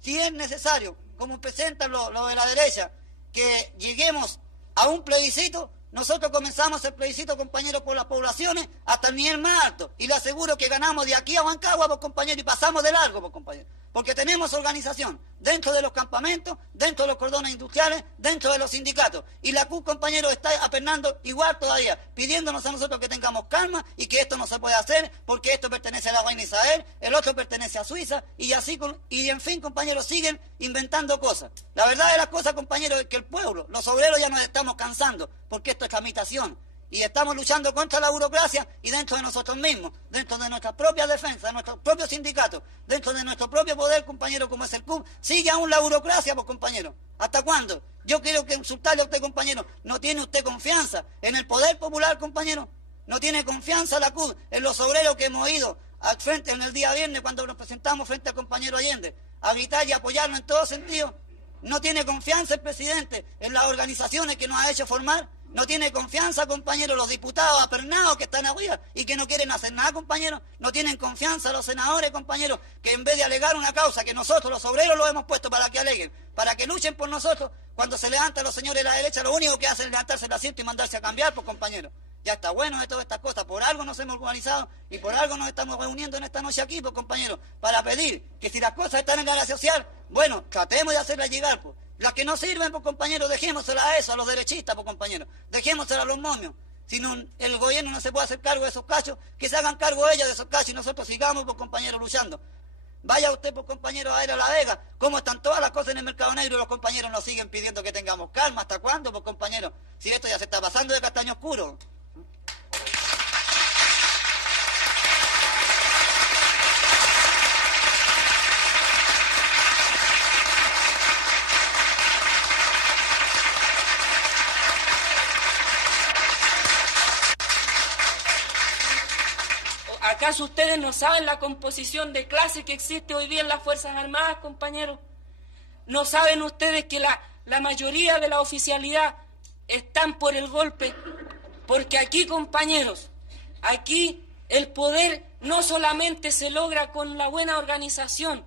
si es necesario, como presentan los de la derecha, que lleguemos a un plebiscito. Nosotros comenzamos el plebiscito, compañeros, por las poblaciones hasta el nivel más alto. Y le aseguro que ganamos de aquí a Huancagua, pues, compañeros, y pasamos de largo, pues, compañeros. Porque tenemos organización dentro de los campamentos, dentro de los cordones industriales, dentro de los sindicatos. Y la CUT, compañeros, está apernando igual todavía, pidiéndonos a nosotros que tengamos calma y que esto no se puede hacer porque esto pertenece a la reina Isabel, el otro pertenece a Suiza, y así, y en fin, compañeros, siguen inventando cosas. La verdad de las cosas, compañeros, es que el pueblo, los obreros ya nos estamos cansando, porque esto es tramitación. Y estamos luchando contra la burocracia y dentro de nosotros mismos, dentro de nuestras propias defensas, de nuestros propios sindicatos, dentro de nuestro propio poder, compañero, como es el CUB, sigue aún la burocracia, pues, compañero. ¿Hasta cuándo? Yo quiero que insultarle a usted, compañero. ¿No tiene usted confianza en el poder popular, compañero? ¿No tiene confianza la CUB en los obreros que hemos ido al frente en el día viernes cuando nos presentamos frente al compañero Allende a gritar y apoyarnos en todo sentido? ¿No tiene confianza el presidente en las organizaciones que nos ha hecho formar? ¿No tiene confianza, compañeros, los diputados apernados que están arriba y que no quieren hacer nada, compañeros? ¿No tienen confianza los senadores, compañeros, que en vez de alegar una causa que nosotros, los obreros, los hemos puesto para que aleguen, para que luchen por nosotros, cuando se levantan los señores de la derecha, lo único que hacen es levantarse el asiento y mandarse a cambiar, pues, compañeros? Ya está bueno de todas estas cosas. Por algo nos hemos organizado y por algo nos estamos reuniendo en esta noche aquí, pues, compañeros, para pedir que si las cosas están en la área social, bueno, tratemos de hacerlas llegar, pues. Las que no sirven, pues, compañeros, dejémoselas a eso, a los derechistas, pues, compañeros. Dejémoselas a los momios. Si no, el gobierno no se puede hacer cargo de esos cachos, que se hagan cargo ellos de esos cachos y nosotros sigamos, pues, compañeros, luchando. Vaya usted, pues, compañero, a ir a La Vega, cómo están todas las cosas en el mercado negro y los compañeros nos siguen pidiendo que tengamos calma. ¿Hasta cuándo, pues, compañero? Si esto ya se está pasando de castaño oscuro. ¿Acaso ustedes no saben la composición de clase que existe hoy día en las Fuerzas Armadas, compañeros? ¿No saben ustedes que la mayoría de la oficialidad están por el golpe? Porque aquí, compañeros, aquí el poder no solamente se logra con la buena organización,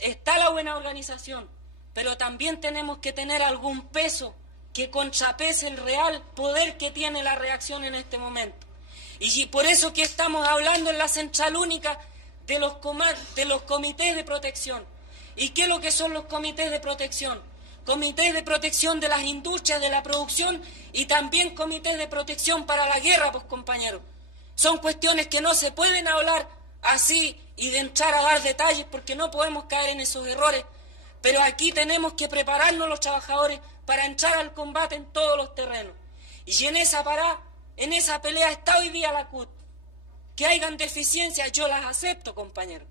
está la buena organización, pero también tenemos que tener algún peso que contrapese el real poder que tiene la reacción en este momento. Y por eso que estamos hablando en la Central Única de los comités de protección. ¿Y qué es lo que son los comités de protección? Comités de protección de las industrias, de la producción y también comités de protección para la guerra, pues, compañeros. Son cuestiones que no se pueden hablar así y de entrar a dar detalles porque no podemos caer en esos errores. Pero aquí tenemos que prepararnos los trabajadores para entrar al combate en todos los terrenos. Y en esa pelea está hoy día la CUT. Que hayan deficiencias, yo las acepto, compañeros.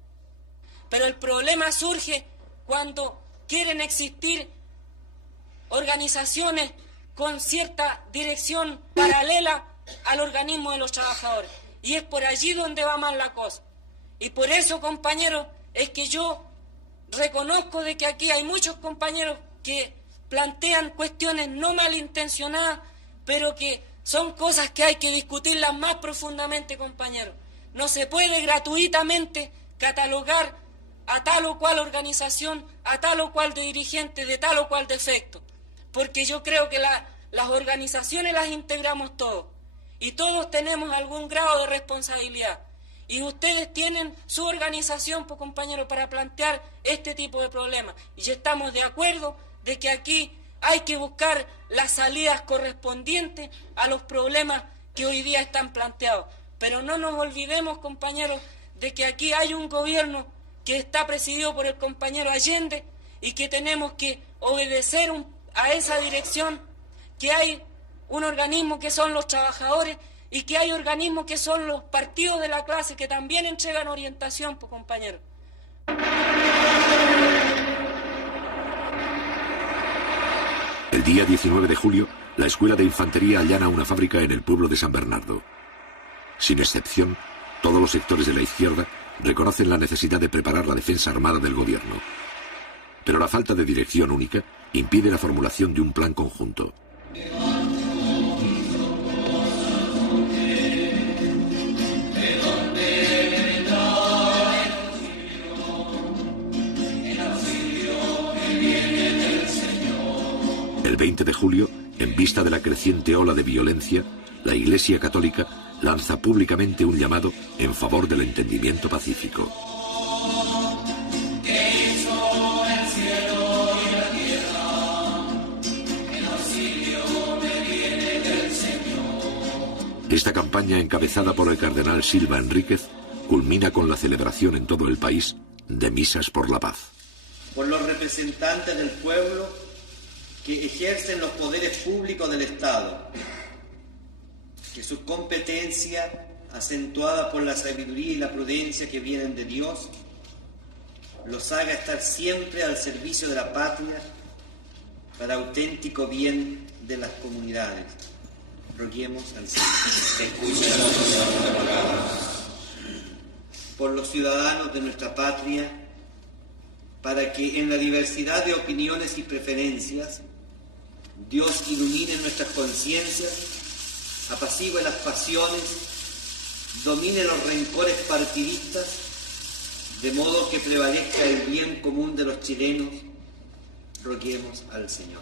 Pero el problema surge cuando quieren existir organizaciones con cierta dirección paralela al organismo de los trabajadores. Y es por allí donde va mal la cosa. Y por eso, compañeros, es que yo reconozco de que aquí hay muchos compañeros que plantean cuestiones no malintencionadas, pero que son cosas que hay que discutirlas más profundamente, compañeros. No se puede gratuitamente catalogar a tal o cual organización, a tal o cual de dirigente, de tal o cual defecto. Porque yo creo que las organizaciones las integramos todos. Y todos tenemos algún grado de responsabilidad. Y ustedes tienen su organización, pues, compañeros, para plantear este tipo de problemas. Y estamos de acuerdo de que aquí hay que buscar las salidas correspondientes a los problemas que hoy día están planteados. Pero no nos olvidemos, compañeros, de que aquí hay un gobierno que está presidido por el compañero Allende y que tenemos que obedecer a esa dirección, que hay un organismo que son los trabajadores y que hay organismos que son los partidos de la clase que también entregan orientación, pues, compañeros. El día 19 de julio, la Escuela de Infantería allana una fábrica en el pueblo de San Bernardo. Sin excepción, todos los sectores de la izquierda reconocen la necesidad de preparar la defensa armada del gobierno. Pero la falta de dirección única impide la formulación de un plan conjunto. El 20 de julio, en vista de la creciente ola de violencia, la Iglesia Católica lanza públicamente un llamado en favor del entendimiento pacífico. Esta campaña, encabezada por el cardenal Silva Enríquez, culmina con la celebración en todo el país de misas por la paz. Por los representantes del pueblo que ejercen los poderes públicos del Estado, que su competencia, acentuada por la sabiduría y la prudencia que vienen de Dios, los haga estar siempre al servicio de la patria para auténtico bien de las comunidades. Roguemos al Señor. Por los ciudadanos de nuestra patria, para que en la diversidad de opiniones y preferencias, Dios ilumine nuestras conciencias, apacigüe las pasiones, domine los rencores partidistas, de modo que prevalezca el bien común de los chilenos. Roguemos al Señor.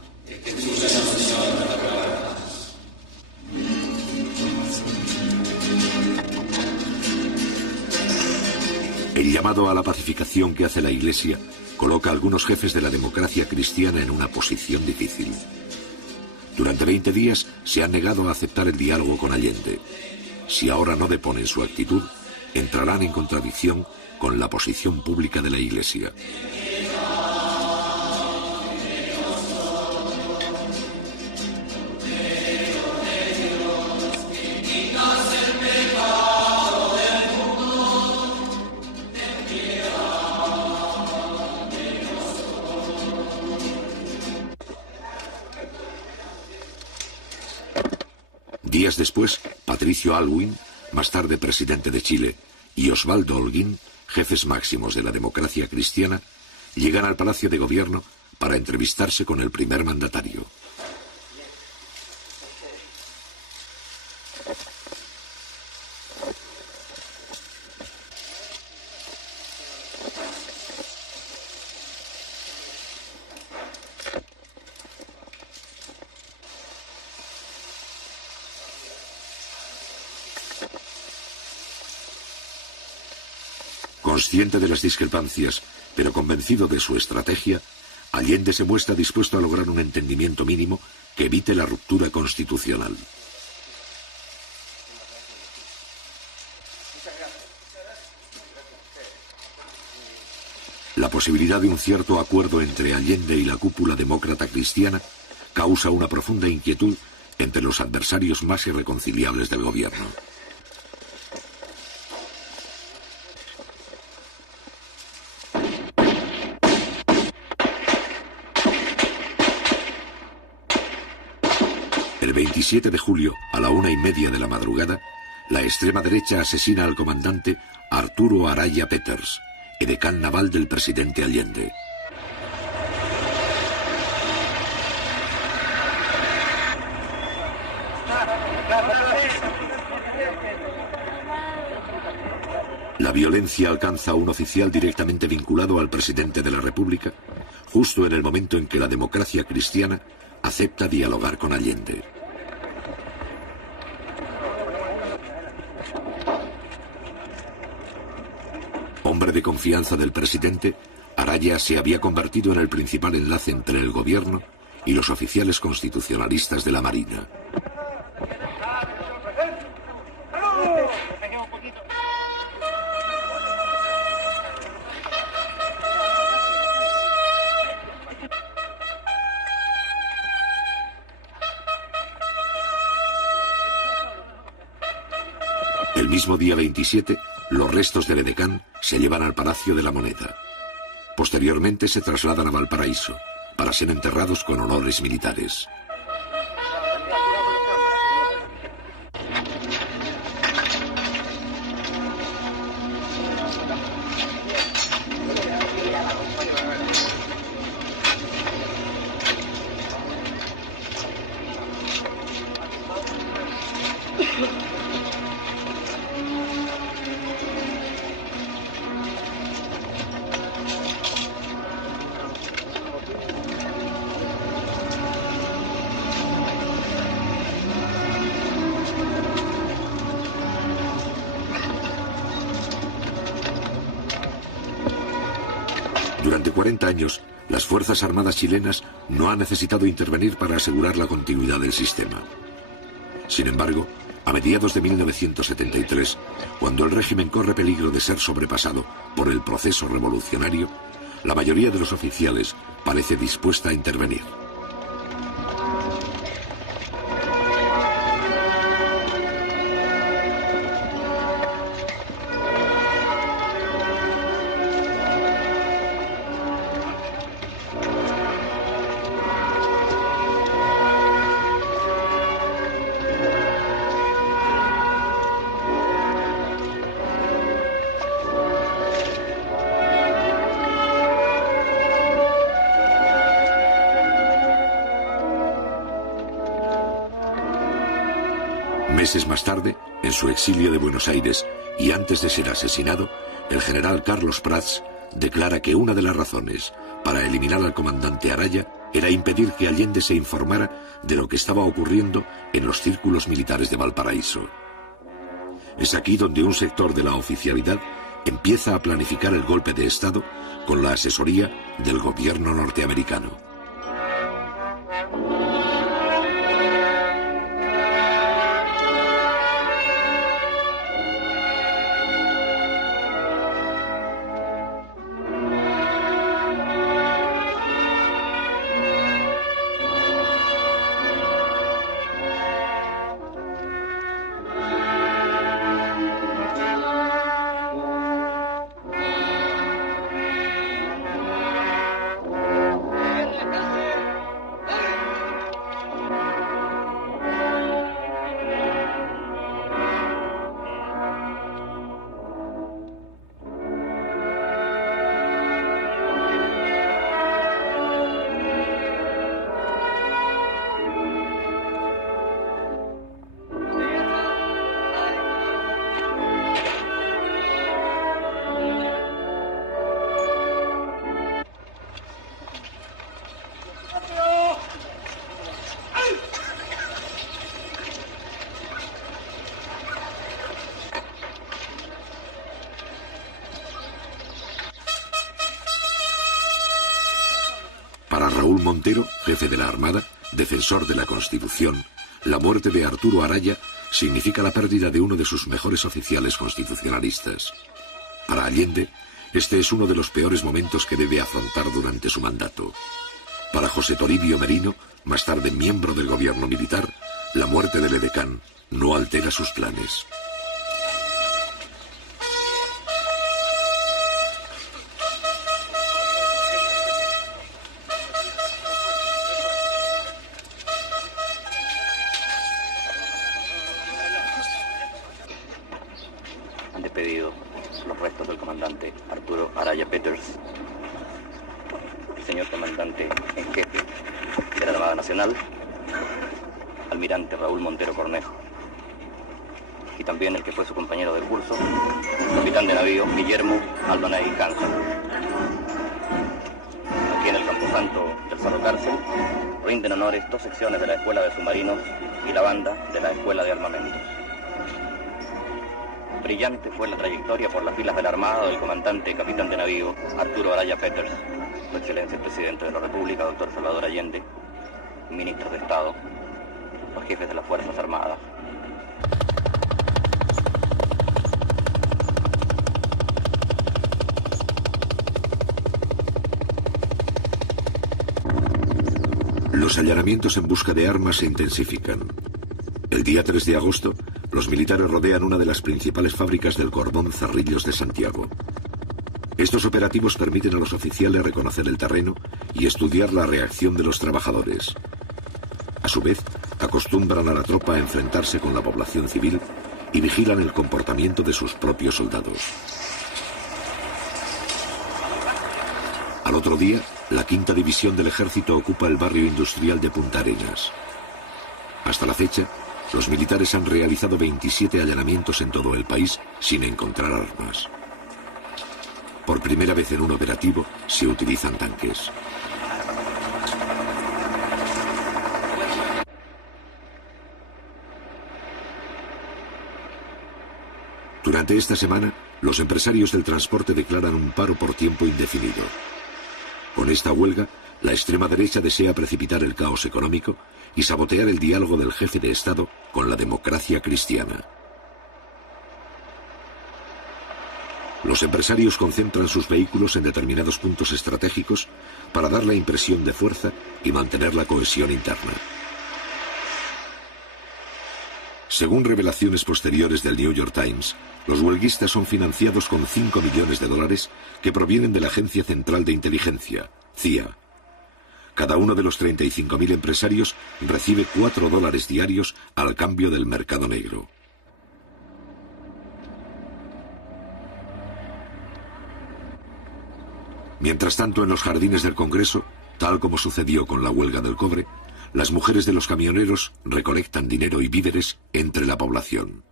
El llamado a la pacificación que hace la Iglesia coloca a algunos jefes de la democracia cristiana en una posición difícil. Durante 20 días se han negado a aceptar el diálogo con Allende. Si ahora no deponen su actitud, entrarán en contradicción con la posición pública de la Iglesia. Días después, Patricio Aylwin, más tarde presidente de Chile, y Osvaldo Holguín, jefes máximos de la democracia cristiana, llegan al Palacio de Gobierno para entrevistarse con el primer mandatario. Consciente de las discrepancias, pero convencido de su estrategia, Allende se muestra dispuesto a lograr un entendimiento mínimo que evite la ruptura constitucional. La posibilidad de un cierto acuerdo entre Allende y la cúpula demócrata cristiana causa una profunda inquietud entre los adversarios más irreconciliables del gobierno. El 27 de julio, a la 1:30 de la madrugada, la extrema derecha asesina al comandante Arturo Araya Peters, edecán naval del presidente Allende. La violencia alcanza a un oficial directamente vinculado al presidente de la República, justo en el momento en que la democracia cristiana acepta dialogar con Allende. Hombre de confianza del presidente, Araya se había convertido en el principal enlace entre el gobierno y los oficiales constitucionalistas de la Marina. El mismo día 27, los restos del edecán se llevan al Palacio de la Moneda. Posteriormente se trasladan a Valparaíso, para ser enterrados con honores militares. Durante 40 años, las Fuerzas Armadas chilenas no han necesitado intervenir para asegurar la continuidad del sistema. Sin embargo, a mediados de 1973, cuando el régimen corre peligro de ser sobrepasado por el proceso revolucionario, la mayoría de los oficiales parece dispuesta a intervenir. Meses más tarde, en su exilio de Buenos Aires y antes de ser asesinado, el general Carlos Prats declara que una de las razones para eliminar al comandante Araya era impedir que Allende se informara de lo que estaba ocurriendo en los círculos militares de Valparaíso. Es aquí donde un sector de la oficialidad empieza a planificar el golpe de Estado con la asesoría del gobierno norteamericano. Raúl Montero, jefe de la Armada, defensor de la Constitución, la muerte de Arturo Araya significa la pérdida de uno de sus mejores oficiales constitucionalistas. Para Allende, este es uno de los peores momentos que debe afrontar durante su mandato. Para José Toribio Merino, más tarde miembro del gobierno militar, la muerte del edecán no altera sus planes. Han despedido los restos del comandante Arturo Araya Peters, el señor comandante en jefe de la Armada Nacional, almirante Raúl Montero Cornejo, y también el que fue su compañero de curso, capitán de navío Guillermo Aldonay Hanson. Aquí en el camposanto del Cerro Cárcel rinden honores 2 secciones de la Escuela de Submarinos y la banda de la Escuela de Armamentos. Brillante fue la trayectoria por las filas de la Armada del comandante capitán de navío Arturo Araya Peters, Su Excelencia el Presidente de la República, doctor Salvador Allende, ministros de Estado, los jefes de las Fuerzas Armadas. Los allanamientos en busca de armas se intensifican. El día 3 de agosto, los militares rodean una de las principales fábricas del cordón Cerrillos de Santiago. Estos operativos permiten a los oficiales reconocer el terreno y estudiar la reacción de los trabajadores. A su vez, acostumbran a la tropa a enfrentarse con la población civil y vigilan el comportamiento de sus propios soldados. Al otro día, la 5ª División del Ejército ocupa el barrio industrial de Punta Arenas. Hasta la fecha, los militares han realizado 27 allanamientos en todo el país sin encontrar armas. Por primera vez en un operativo se utilizan tanques. Durante esta semana, los empresarios del transporte declaran un paro por tiempo indefinido. Con esta huelga, la extrema derecha desea precipitar el caos económico y sabotear el diálogo del jefe de Estado con la democracia cristiana. Los empresarios concentran sus vehículos en determinados puntos estratégicos para dar la impresión de fuerza y mantener la cohesión interna. Según revelaciones posteriores del New York Times, los huelguistas son financiados con $5 millones que provienen de la Agencia Central de Inteligencia, CIA. Cada uno de los 35.000 empresarios recibe $4 diarios al cambio del mercado negro. Mientras tanto, en los jardines del Congreso, tal como sucedió con la huelga del cobre, las mujeres de los camioneros recolectan dinero y víveres entre la población.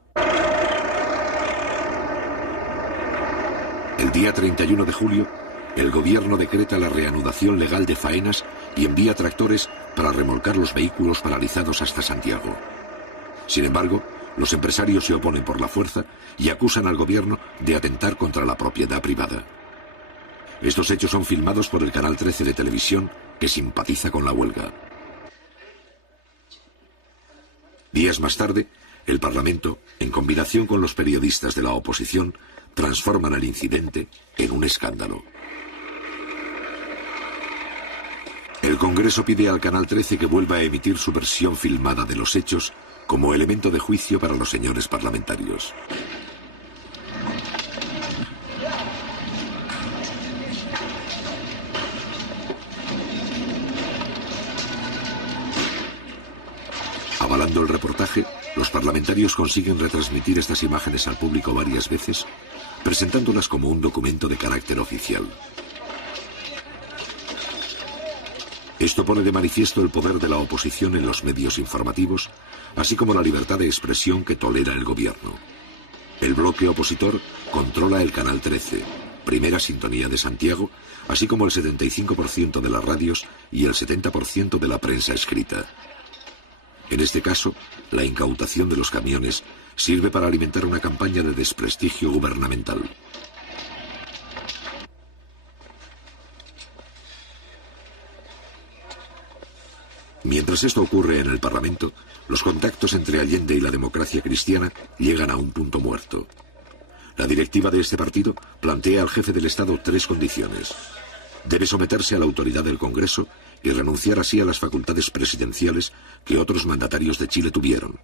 El día 31 de julio, el gobierno decreta la reanudación legal de faenas y envía tractores para remolcar los vehículos paralizados hasta Santiago. Sin embargo, los empresarios se oponen por la fuerza y acusan al gobierno de atentar contra la propiedad privada. Estos hechos son filmados por el Canal 13 de televisión, que simpatiza con la huelga. Días más tarde, el Parlamento, en combinación con los periodistas de la oposición, transforman el incidente en un escándalo. El Congreso pide al Canal 13 que vuelva a emitir su versión filmada de los hechos como elemento de juicio para los señores parlamentarios. Avalando el reportaje, los parlamentarios consiguen retransmitir estas imágenes al público varias veces, presentándolas como un documento de carácter oficial. Esto pone de manifiesto el poder de la oposición en los medios informativos, así como la libertad de expresión que tolera el gobierno. El bloque opositor controla el Canal 13, primera sintonía de Santiago, así como el 75% de las radios y el 70% de la prensa escrita. En este caso, la incautación de los camiones sirve para alimentar una campaña de desprestigio gubernamental. Mientras esto ocurre en el Parlamento, los contactos entre Allende y la democracia cristiana llegan a un punto muerto. La directiva de este partido plantea al jefe del Estado 3 condiciones. Debe someterse a la autoridad del Congreso y renunciar así a las facultades presidenciales que otros mandatarios de Chile tuvieron.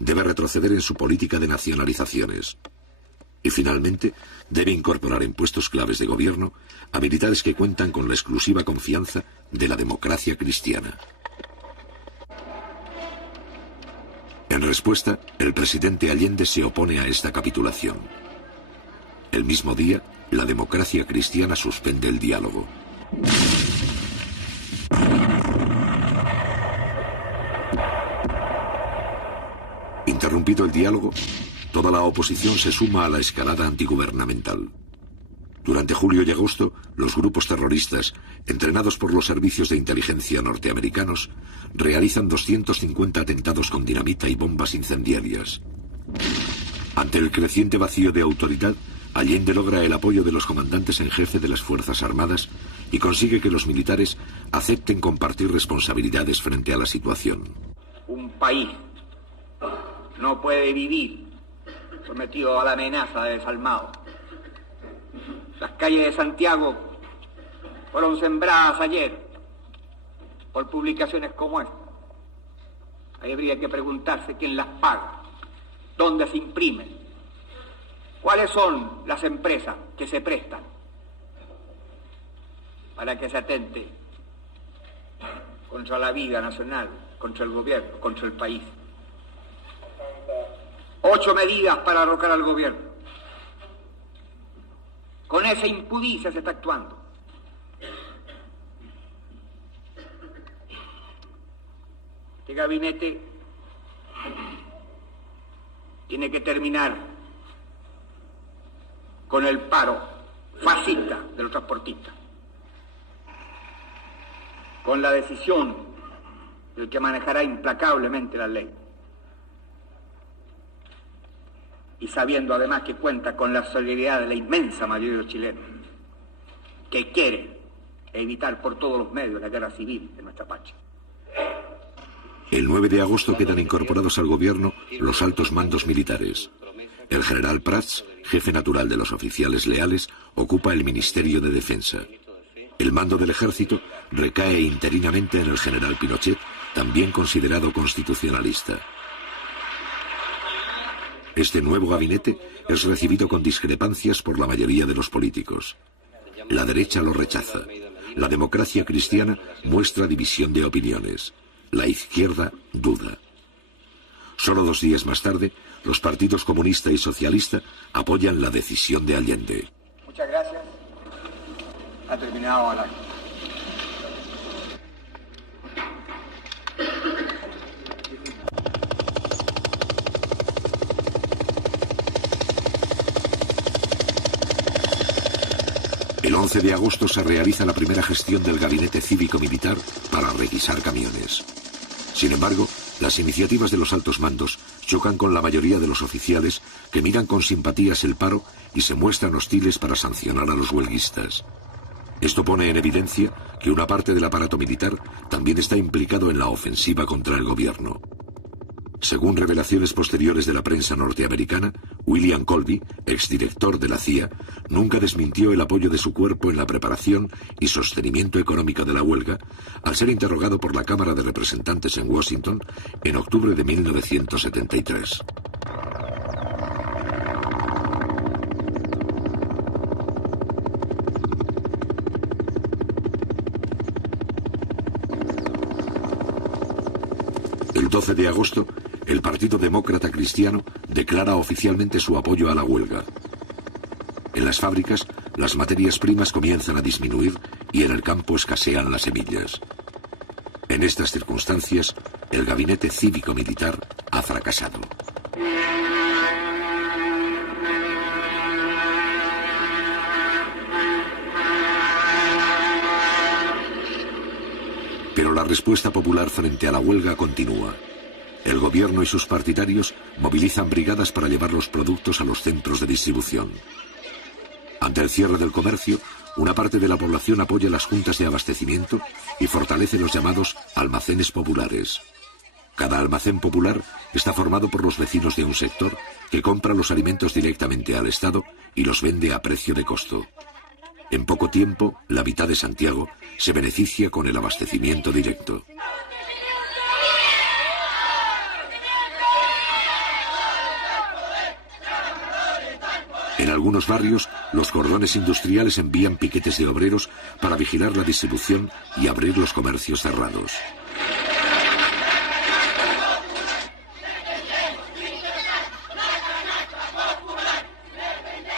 Debe retroceder en su política de nacionalizaciones. Y finalmente, debe incorporar en puestos claves de gobierno a militares que cuentan con la exclusiva confianza de la democracia cristiana. En respuesta, el presidente Allende se opone a esta capitulación. El mismo día, la democracia cristiana suspende el diálogo. Interrumpido el diálogo, toda la oposición se suma a la escalada antigubernamental. Durante julio y agosto, los grupos terroristas, entrenados por los servicios de inteligencia norteamericanos, realizan 250 atentados con dinamita y bombas incendiarias. Ante el creciente vacío de autoridad, Allende logra el apoyo de los comandantes en jefe de las Fuerzas Armadas y consigue que los militares acepten compartir responsabilidades frente a la situación. Un país no puede vivir sometido a la amenaza de desalmado. Las calles de Santiago fueron sembradas ayer por publicaciones como esta. Ahí habría que preguntarse quién las paga, dónde se imprimen, cuáles son las empresas que se prestan para que se atente contra la vida nacional, contra el gobierno, contra el país. 8 medidas para derrocar al gobierno. Con esa impudicia se está actuando. Este gabinete tiene que terminar con el paro fascista de los transportistas, con la decisión del que manejará implacablemente la ley, y sabiendo además que cuenta con la solidaridad de la inmensa mayoría de los chilenos, que quieren evitar por todos los medios la guerra civil de nuestra patria. El 9 de agosto quedan incorporados al gobierno los altos mandos militares. El general Prats, jefe natural de los oficiales leales, ocupa el Ministerio de Defensa. El mando del ejército recae interinamente en el general Pinochet, también considerado constitucionalista. Este nuevo gabinete es recibido con discrepancias por la mayoría de los políticos. La derecha lo rechaza. La democracia cristiana muestra división de opiniones. La izquierda duda. Solo 2 días más tarde, los partidos comunista y socialista apoyan la decisión de Allende. Muchas gracias. Ha terminado el acto. El 11 de agosto se realiza la primera gestión del gabinete cívico-militar para requisar camiones. Sin embargo, las iniciativas de los altos mandos chocan con la mayoría de los oficiales que miran con simpatías el paro y se muestran hostiles para sancionar a los huelguistas. Esto pone en evidencia que una parte del aparato militar también está implicado en la ofensiva contra el gobierno. Según revelaciones posteriores de la prensa norteamericana, William Colby, exdirector de la CIA, nunca desmintió el apoyo de su cuerpo en la preparación y sostenimiento económico de la huelga, al ser interrogado por la Cámara de Representantes en Washington en octubre de 1973. El 12 de agosto, el Partido Demócrata Cristiano declara oficialmente su apoyo a la huelga. En las fábricas, las materias primas comienzan a disminuir y en el campo escasean las semillas. En estas circunstancias, el gabinete cívico-militar ha fracasado. Pero la respuesta popular frente a la huelga continúa. El gobierno y sus partidarios movilizan brigadas para llevar los productos a los centros de distribución. Ante el cierre del comercio, una parte de la población apoya las juntas de abastecimiento y fortalece los llamados almacenes populares. Cada almacén popular está formado por los vecinos de un sector que compra los alimentos directamente al Estado y los vende a precio de costo. En poco tiempo, la mitad de Santiago se beneficia con el abastecimiento directo. En algunos barrios, los cordones industriales envían piquetes de obreros para vigilar la distribución y abrir los comercios cerrados.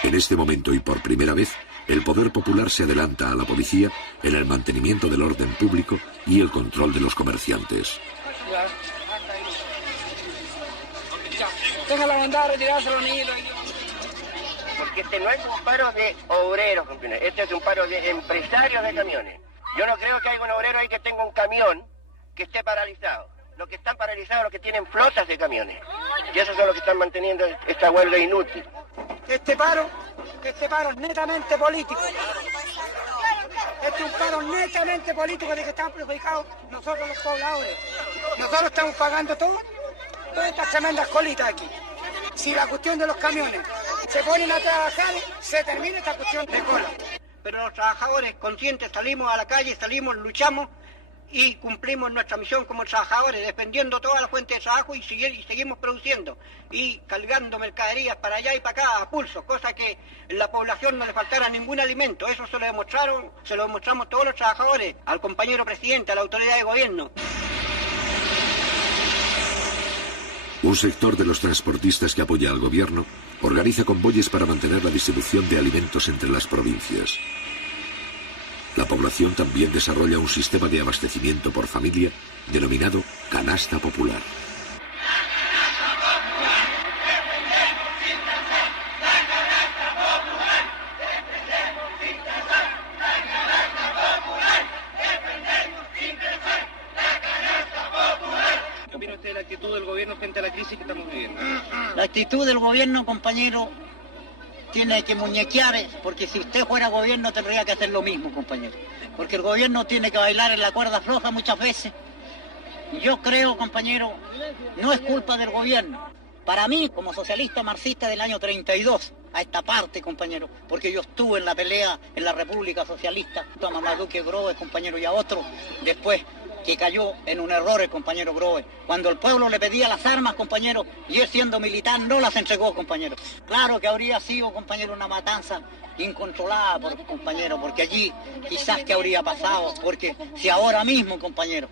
En este momento y por primera vez, el poder popular se adelanta a la policía en el mantenimiento del orden público y el control de los comerciantes. Tenga la bondad de retirarse los niños. Porque este no es un paro de obreros, este es un paro de empresarios de camiones. Yo no creo que haya un obrero ahí que tenga un camión que esté paralizado. Los que están paralizados son los que tienen flotas de camiones. Y esos son los que están manteniendo esta huelga inútil. Este paro es netamente político. Este es un paro netamente político de que están perjudicados nosotros los pobladores. Nosotros estamos pagando todas estas tremendas colitas aquí. Si la cuestión de los camiones se ponen a trabajar, se termina esta cuestión de cola. Pero los trabajadores conscientes salimos a la calle, salimos, luchamos y cumplimos nuestra misión como trabajadores, defendiendo toda la fuente de trabajo y seguimos produciendo y cargando mercaderías para allá y para acá a pulso, cosa que a la población no le faltara ningún alimento. Eso se lo demostramos todos los trabajadores, al compañero presidente, a la autoridad de gobierno. Un sector de los transportistas que apoya al gobierno organiza convoyes para mantener la distribución de alimentos entre las provincias. La población también desarrolla un sistema de abastecimiento por familia denominado canasta popular. ¿Qué opina usted de la actitud del gobierno frente a la crisis que estamos viviendo? La actitud del gobierno, compañero, tiene que muñequear, porque si usted fuera gobierno tendría que hacer lo mismo, compañero. Porque el gobierno tiene que bailar en la cuerda floja muchas veces. Yo creo, compañero, no es culpa del gobierno. Para mí, como socialista marxista del año 32, a esta parte, compañero, porque yo estuve en la pelea en la República Socialista, a Mamaduque Groves, compañero, y a otro, después que cayó en un error el compañero Groves. Cuando el pueblo le pedía las armas, compañero, y él siendo militar no las entregó, compañero. Claro que habría sido, compañero, una matanza incontrolada, compañero, porque allí quizás que habría pasado, porque si ahora mismo, compañero,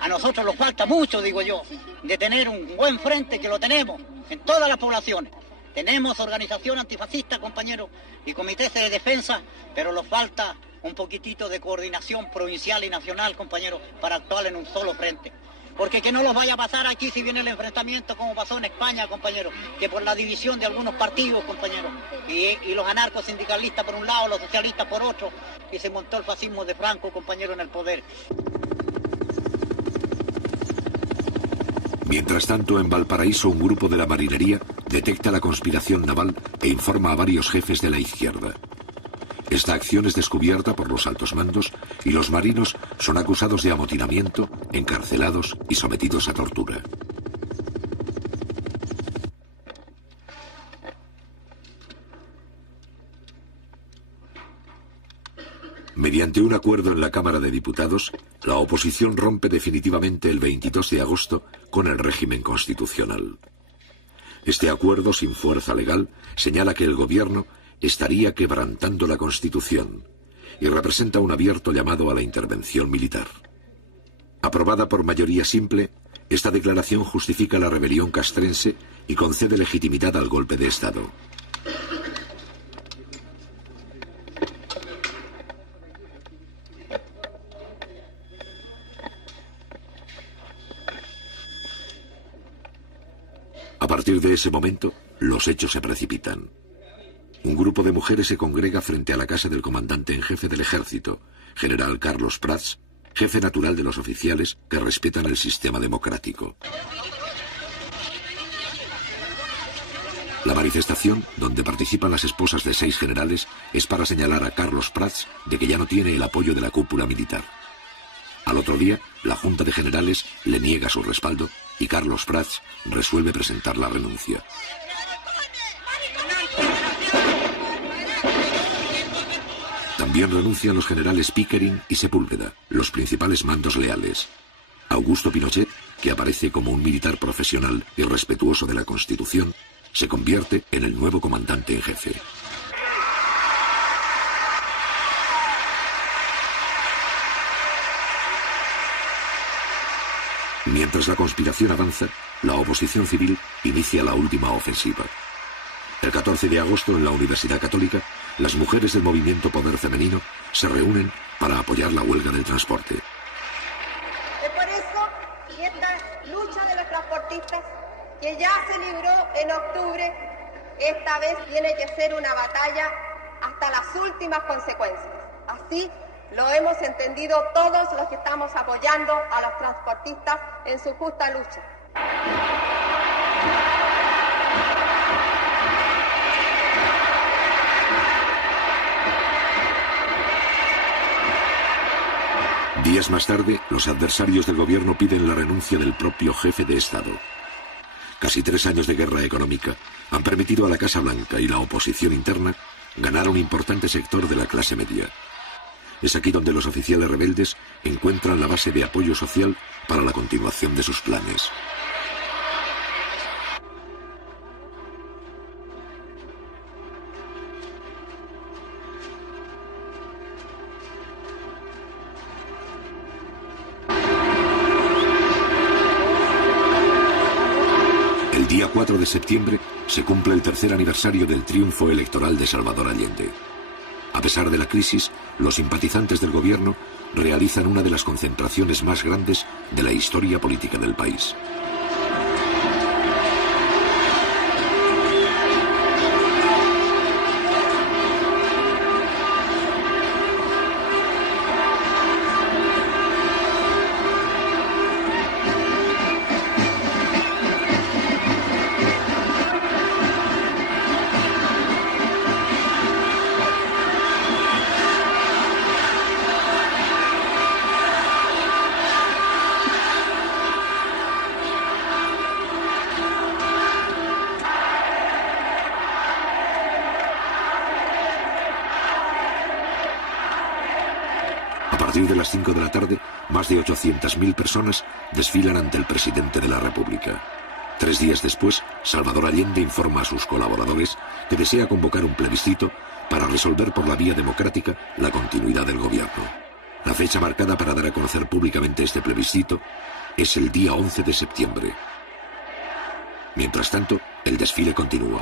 a nosotros nos falta mucho, digo yo, de tener un buen frente, que lo tenemos en todas las poblaciones. Tenemos organización antifascista, compañero, y comités de defensa, pero nos falta un poquitito de coordinación provincial y nacional, compañero, para actuar en un solo frente. Porque que no los vaya a pasar aquí si viene el enfrentamiento como pasó en España, compañero, que por la división de algunos partidos, compañero, y los anarcos sindicalistas por un lado, los socialistas por otro, y se montó el fascismo de Franco, compañero, en el poder. Mientras tanto, en Valparaíso, un grupo de la marinería detecta la conspiración naval e informa a varios jefes de la izquierda. Esta acción es descubierta por los altos mandos y los marinos son acusados de amotinamiento, encarcelados y sometidos a tortura. Mediante un acuerdo en la Cámara de Diputados, la oposición rompe definitivamente el 22 de agosto con el régimen constitucional. Este acuerdo, sin fuerza legal, señala que el gobierno estaría quebrantando la Constitución y representa un abierto llamado a la intervención militar. Aprobada por mayoría simple, esta declaración justifica la rebelión castrense y concede legitimidad al golpe de Estado. A partir de ese momento, los hechos se precipitan. Un grupo de mujeres se congrega frente a la casa del comandante en jefe del ejército, general Carlos Prats, jefe natural de los oficiales que respetan el sistema democrático. La manifestación, donde participan las esposas de 6 generales, es para señalar a Carlos Prats de que ya no tiene el apoyo de la cúpula militar. Al otro día, la Junta de Generales le niega su respaldo y Carlos Prats resuelve presentar la renuncia. También renuncian los generales Pickering y Sepúlveda, los principales mandos leales. Augusto Pinochet, que aparece como un militar profesional y respetuoso de la Constitución, se convierte en el nuevo comandante en jefe. Mientras la conspiración avanza, la oposición civil inicia la última ofensiva. El 14 de agosto, en la Universidad Católica, las mujeres del movimiento Poder Femenino se reúnen para apoyar la huelga del transporte. Es por eso que esta lucha de los transportistas, que ya se libró en octubre, esta vez tiene que ser una batalla hasta las últimas consecuencias. Así lo hemos entendido todos los que estamos apoyando a los transportistas en su justa lucha. Días más tarde, los adversarios del gobierno piden la renuncia del propio jefe de Estado. Casi 3 años de guerra económica han permitido a la Casa Blanca y la oposición interna ganar un importante sector de la clase media. Es aquí donde los oficiales rebeldes encuentran la base de apoyo social para la continuación de sus planes. El día 4 de septiembre se cumple el 3er aniversario del triunfo electoral de Salvador Allende. A pesar de la crisis, los simpatizantes del gobierno realizan una de las concentraciones más grandes de la historia política del país. A partir de las 5 de la tarde, más de 800.000 personas desfilan ante el presidente de la República. 3 días después, Salvador Allende informa a sus colaboradores que desea convocar un plebiscito para resolver por la vía democrática la continuidad del gobierno. La fecha marcada para dar a conocer públicamente este plebiscito es el día 11 de septiembre. Mientras tanto, el desfile continúa.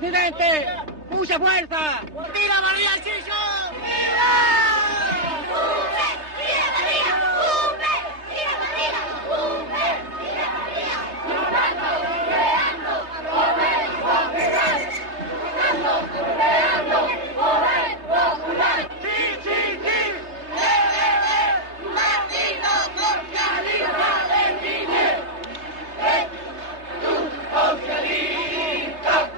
¡Presidente! ¡Mucha fuerza! ¡Viva María Arcillo! ¡Socialista!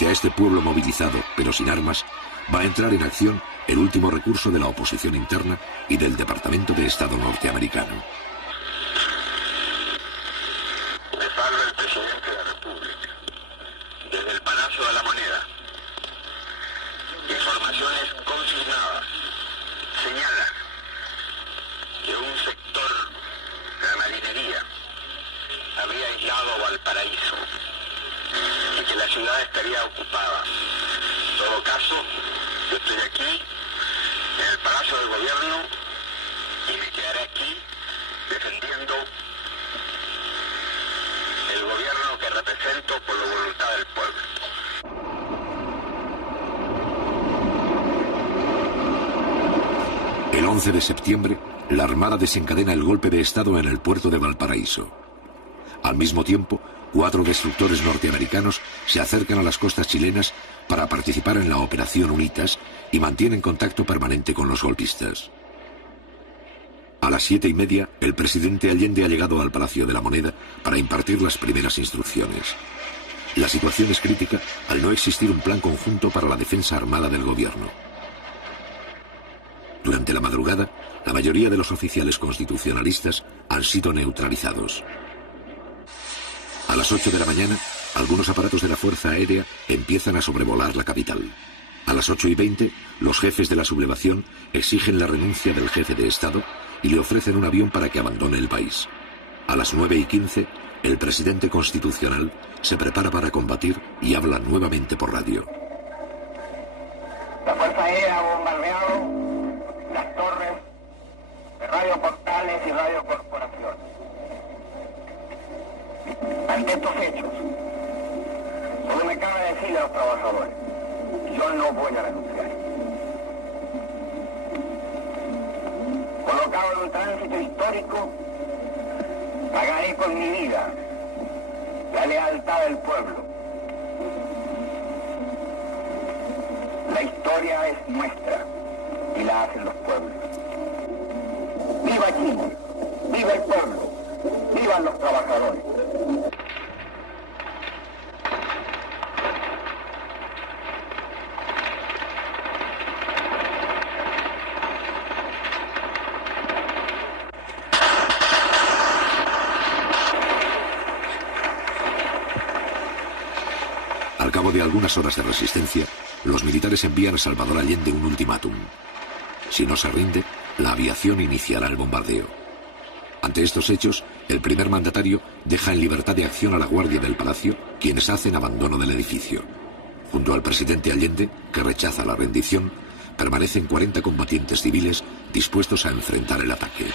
Frente a este pueblo movilizado, pero sin armas, va a entrar en acción el último recurso de la oposición interna y del Departamento de Estado norteamericano. Les habla el presidente de la República, desde el Palacio de la Moneda. Informaciones confirmadas señalan que un sector de la marinería habría aislado Valparaíso y que la ciudad estaría ocupada. En todo caso, yo estoy aquí en el Palacio del Gobierno y me quedaré aquí defendiendo el gobierno que represento por la voluntad del pueblo. El 11 de septiembre, la Armada desencadena el golpe de Estado en el puerto de Valparaíso. Al mismo tiempo, 4 destructores norteamericanos se acercan a las costas chilenas para participar en la Operación Unitas y mantienen contacto permanente con los golpistas. A las 7:30, el presidente Allende ha llegado al Palacio de la Moneda para impartir las primeras instrucciones. La situación es crítica al no existir un plan conjunto para la defensa armada del gobierno. Durante la madrugada, la mayoría de los oficiales constitucionalistas han sido neutralizados. A las 8 de la mañana, algunos aparatos de la Fuerza Aérea empiezan a sobrevolar la capital. A las 8:20, los jefes de la sublevación exigen la renuncia del jefe de Estado y le ofrecen un avión para que abandone el país. A las 9:15, el presidente constitucional se prepara para combatir y habla nuevamente por radio. La Fuerza Aérea ha bombardeado las torres de Radio Portales y Radio Corporación. Ante estos hechos, solo me cabe decirle a los trabajadores, yo no voy a renunciar. Colocado en un tránsito histórico, pagaré con mi vida la lealtad del pueblo. La historia es nuestra y la hacen los pueblos. ¡Viva Chile! ¡Viva el pueblo! ¡Vivan los trabajadores! Al cabo de algunas horas de resistencia, los militares envían a Salvador Allende un ultimátum. Si no se rinde, la aviación iniciará el bombardeo. Ante estos hechos, el primer mandatario deja en libertad de acción a la guardia del palacio, quienes hacen abandono del edificio. Junto al presidente Allende, que rechaza la rendición, permanecen 40 combatientes civiles dispuestos a enfrentar el ataque.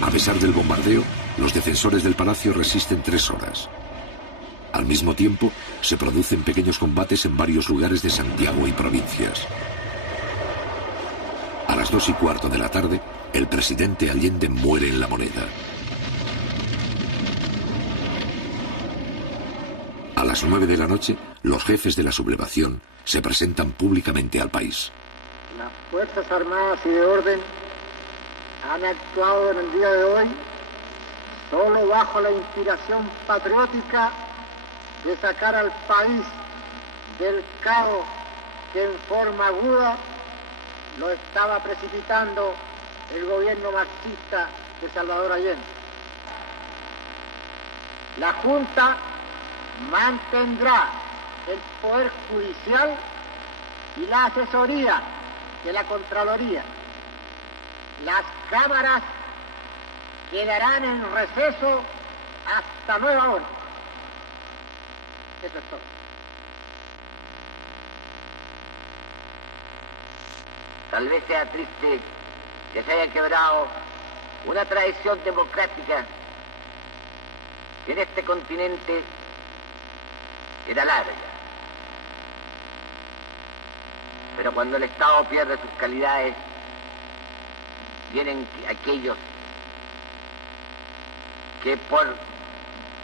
A pesar del bombardeo, los defensores del palacio resisten 3 horas. Al mismo tiempo, se producen pequeños combates en varios lugares de Santiago y provincias. A las 2:15 de la tarde, el presidente Allende muere en La Moneda. A las 9 de la noche, los jefes de la sublevación se presentan públicamente al país. Las Fuerzas Armadas y de Orden han actuado en el día de hoy solo bajo la inspiración patriótica de sacar al país del caos que en forma aguda lo estaba precipitando el gobierno marxista de Salvador Allende. La Junta mantendrá el poder judicial y la asesoría de la Contraloría. Las cámaras quedarán en receso hasta nueva orden. Eso es todo. Tal vez sea triste que se haya quebrado una tradición democrática que en este continente era larga. Pero cuando el Estado pierde sus calidades, vienen aquellos que por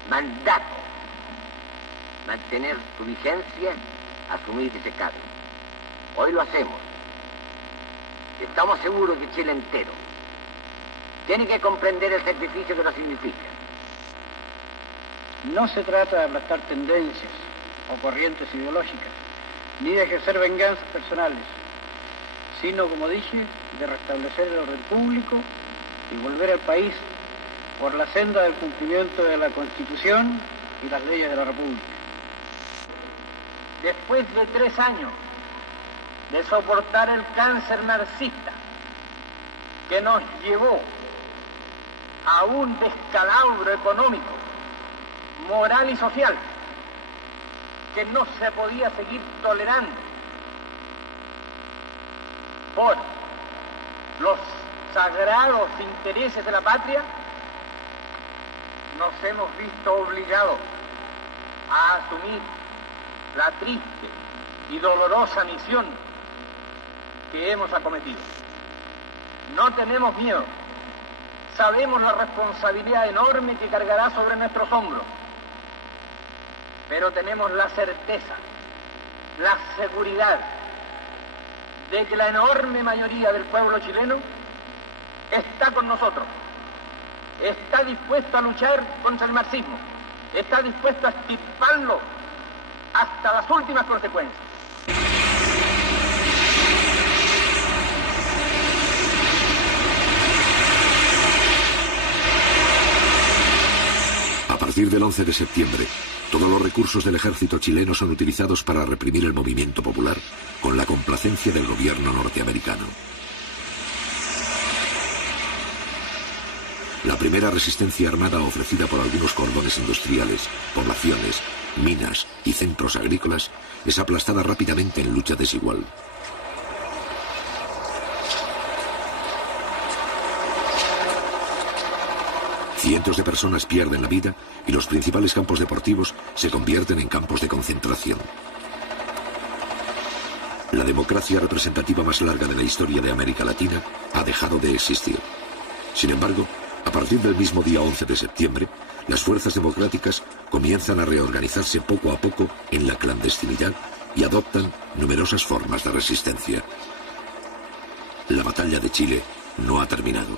mandato mantener su vigencia, asumir ese cargo. Hoy lo hacemos. Estamos seguros que Chile entero tiene que comprender el sacrificio que nos significa. No se trata de aplastar tendencias o corrientes ideológicas, ni de ejercer venganzas personales, sino, como dije, de restablecer el orden público y volver al país por la senda del cumplimiento de la Constitución y las leyes de la República. Después de 3 años de soportar el cáncer marxista que nos llevó a un descalabro económico, moral y social que no se podía seguir tolerando por los sagrados intereses de la patria, nos hemos visto obligados a asumir la triste y dolorosa misión que hemos acometido. No tenemos miedo, sabemos la responsabilidad enorme que cargará sobre nuestros hombros, pero tenemos la certeza, la seguridad de que la enorme mayoría del pueblo chileno está con nosotros, está dispuesto a luchar contra el marxismo, está dispuesto a extirparlo hasta las últimas consecuencias. A partir del 11 de septiembre, todos los recursos del ejército chileno son utilizados para reprimir el movimiento popular con la complacencia del gobierno norteamericano. La primera resistencia armada ofrecida por algunos cordones industriales, poblaciones, minas y centros agrícolas es aplastada rápidamente en lucha desigual. Cientos de personas pierden la vida y los principales campos deportivos se convierten en campos de concentración. La democracia representativa más larga de la historia de América Latina ha dejado de existir. Sin embargo, a partir del mismo día 11 de septiembre, las fuerzas democráticas comienzan a reorganizarse poco a poco en la clandestinidad y adoptan numerosas formas de resistencia. La batalla de Chile no ha terminado.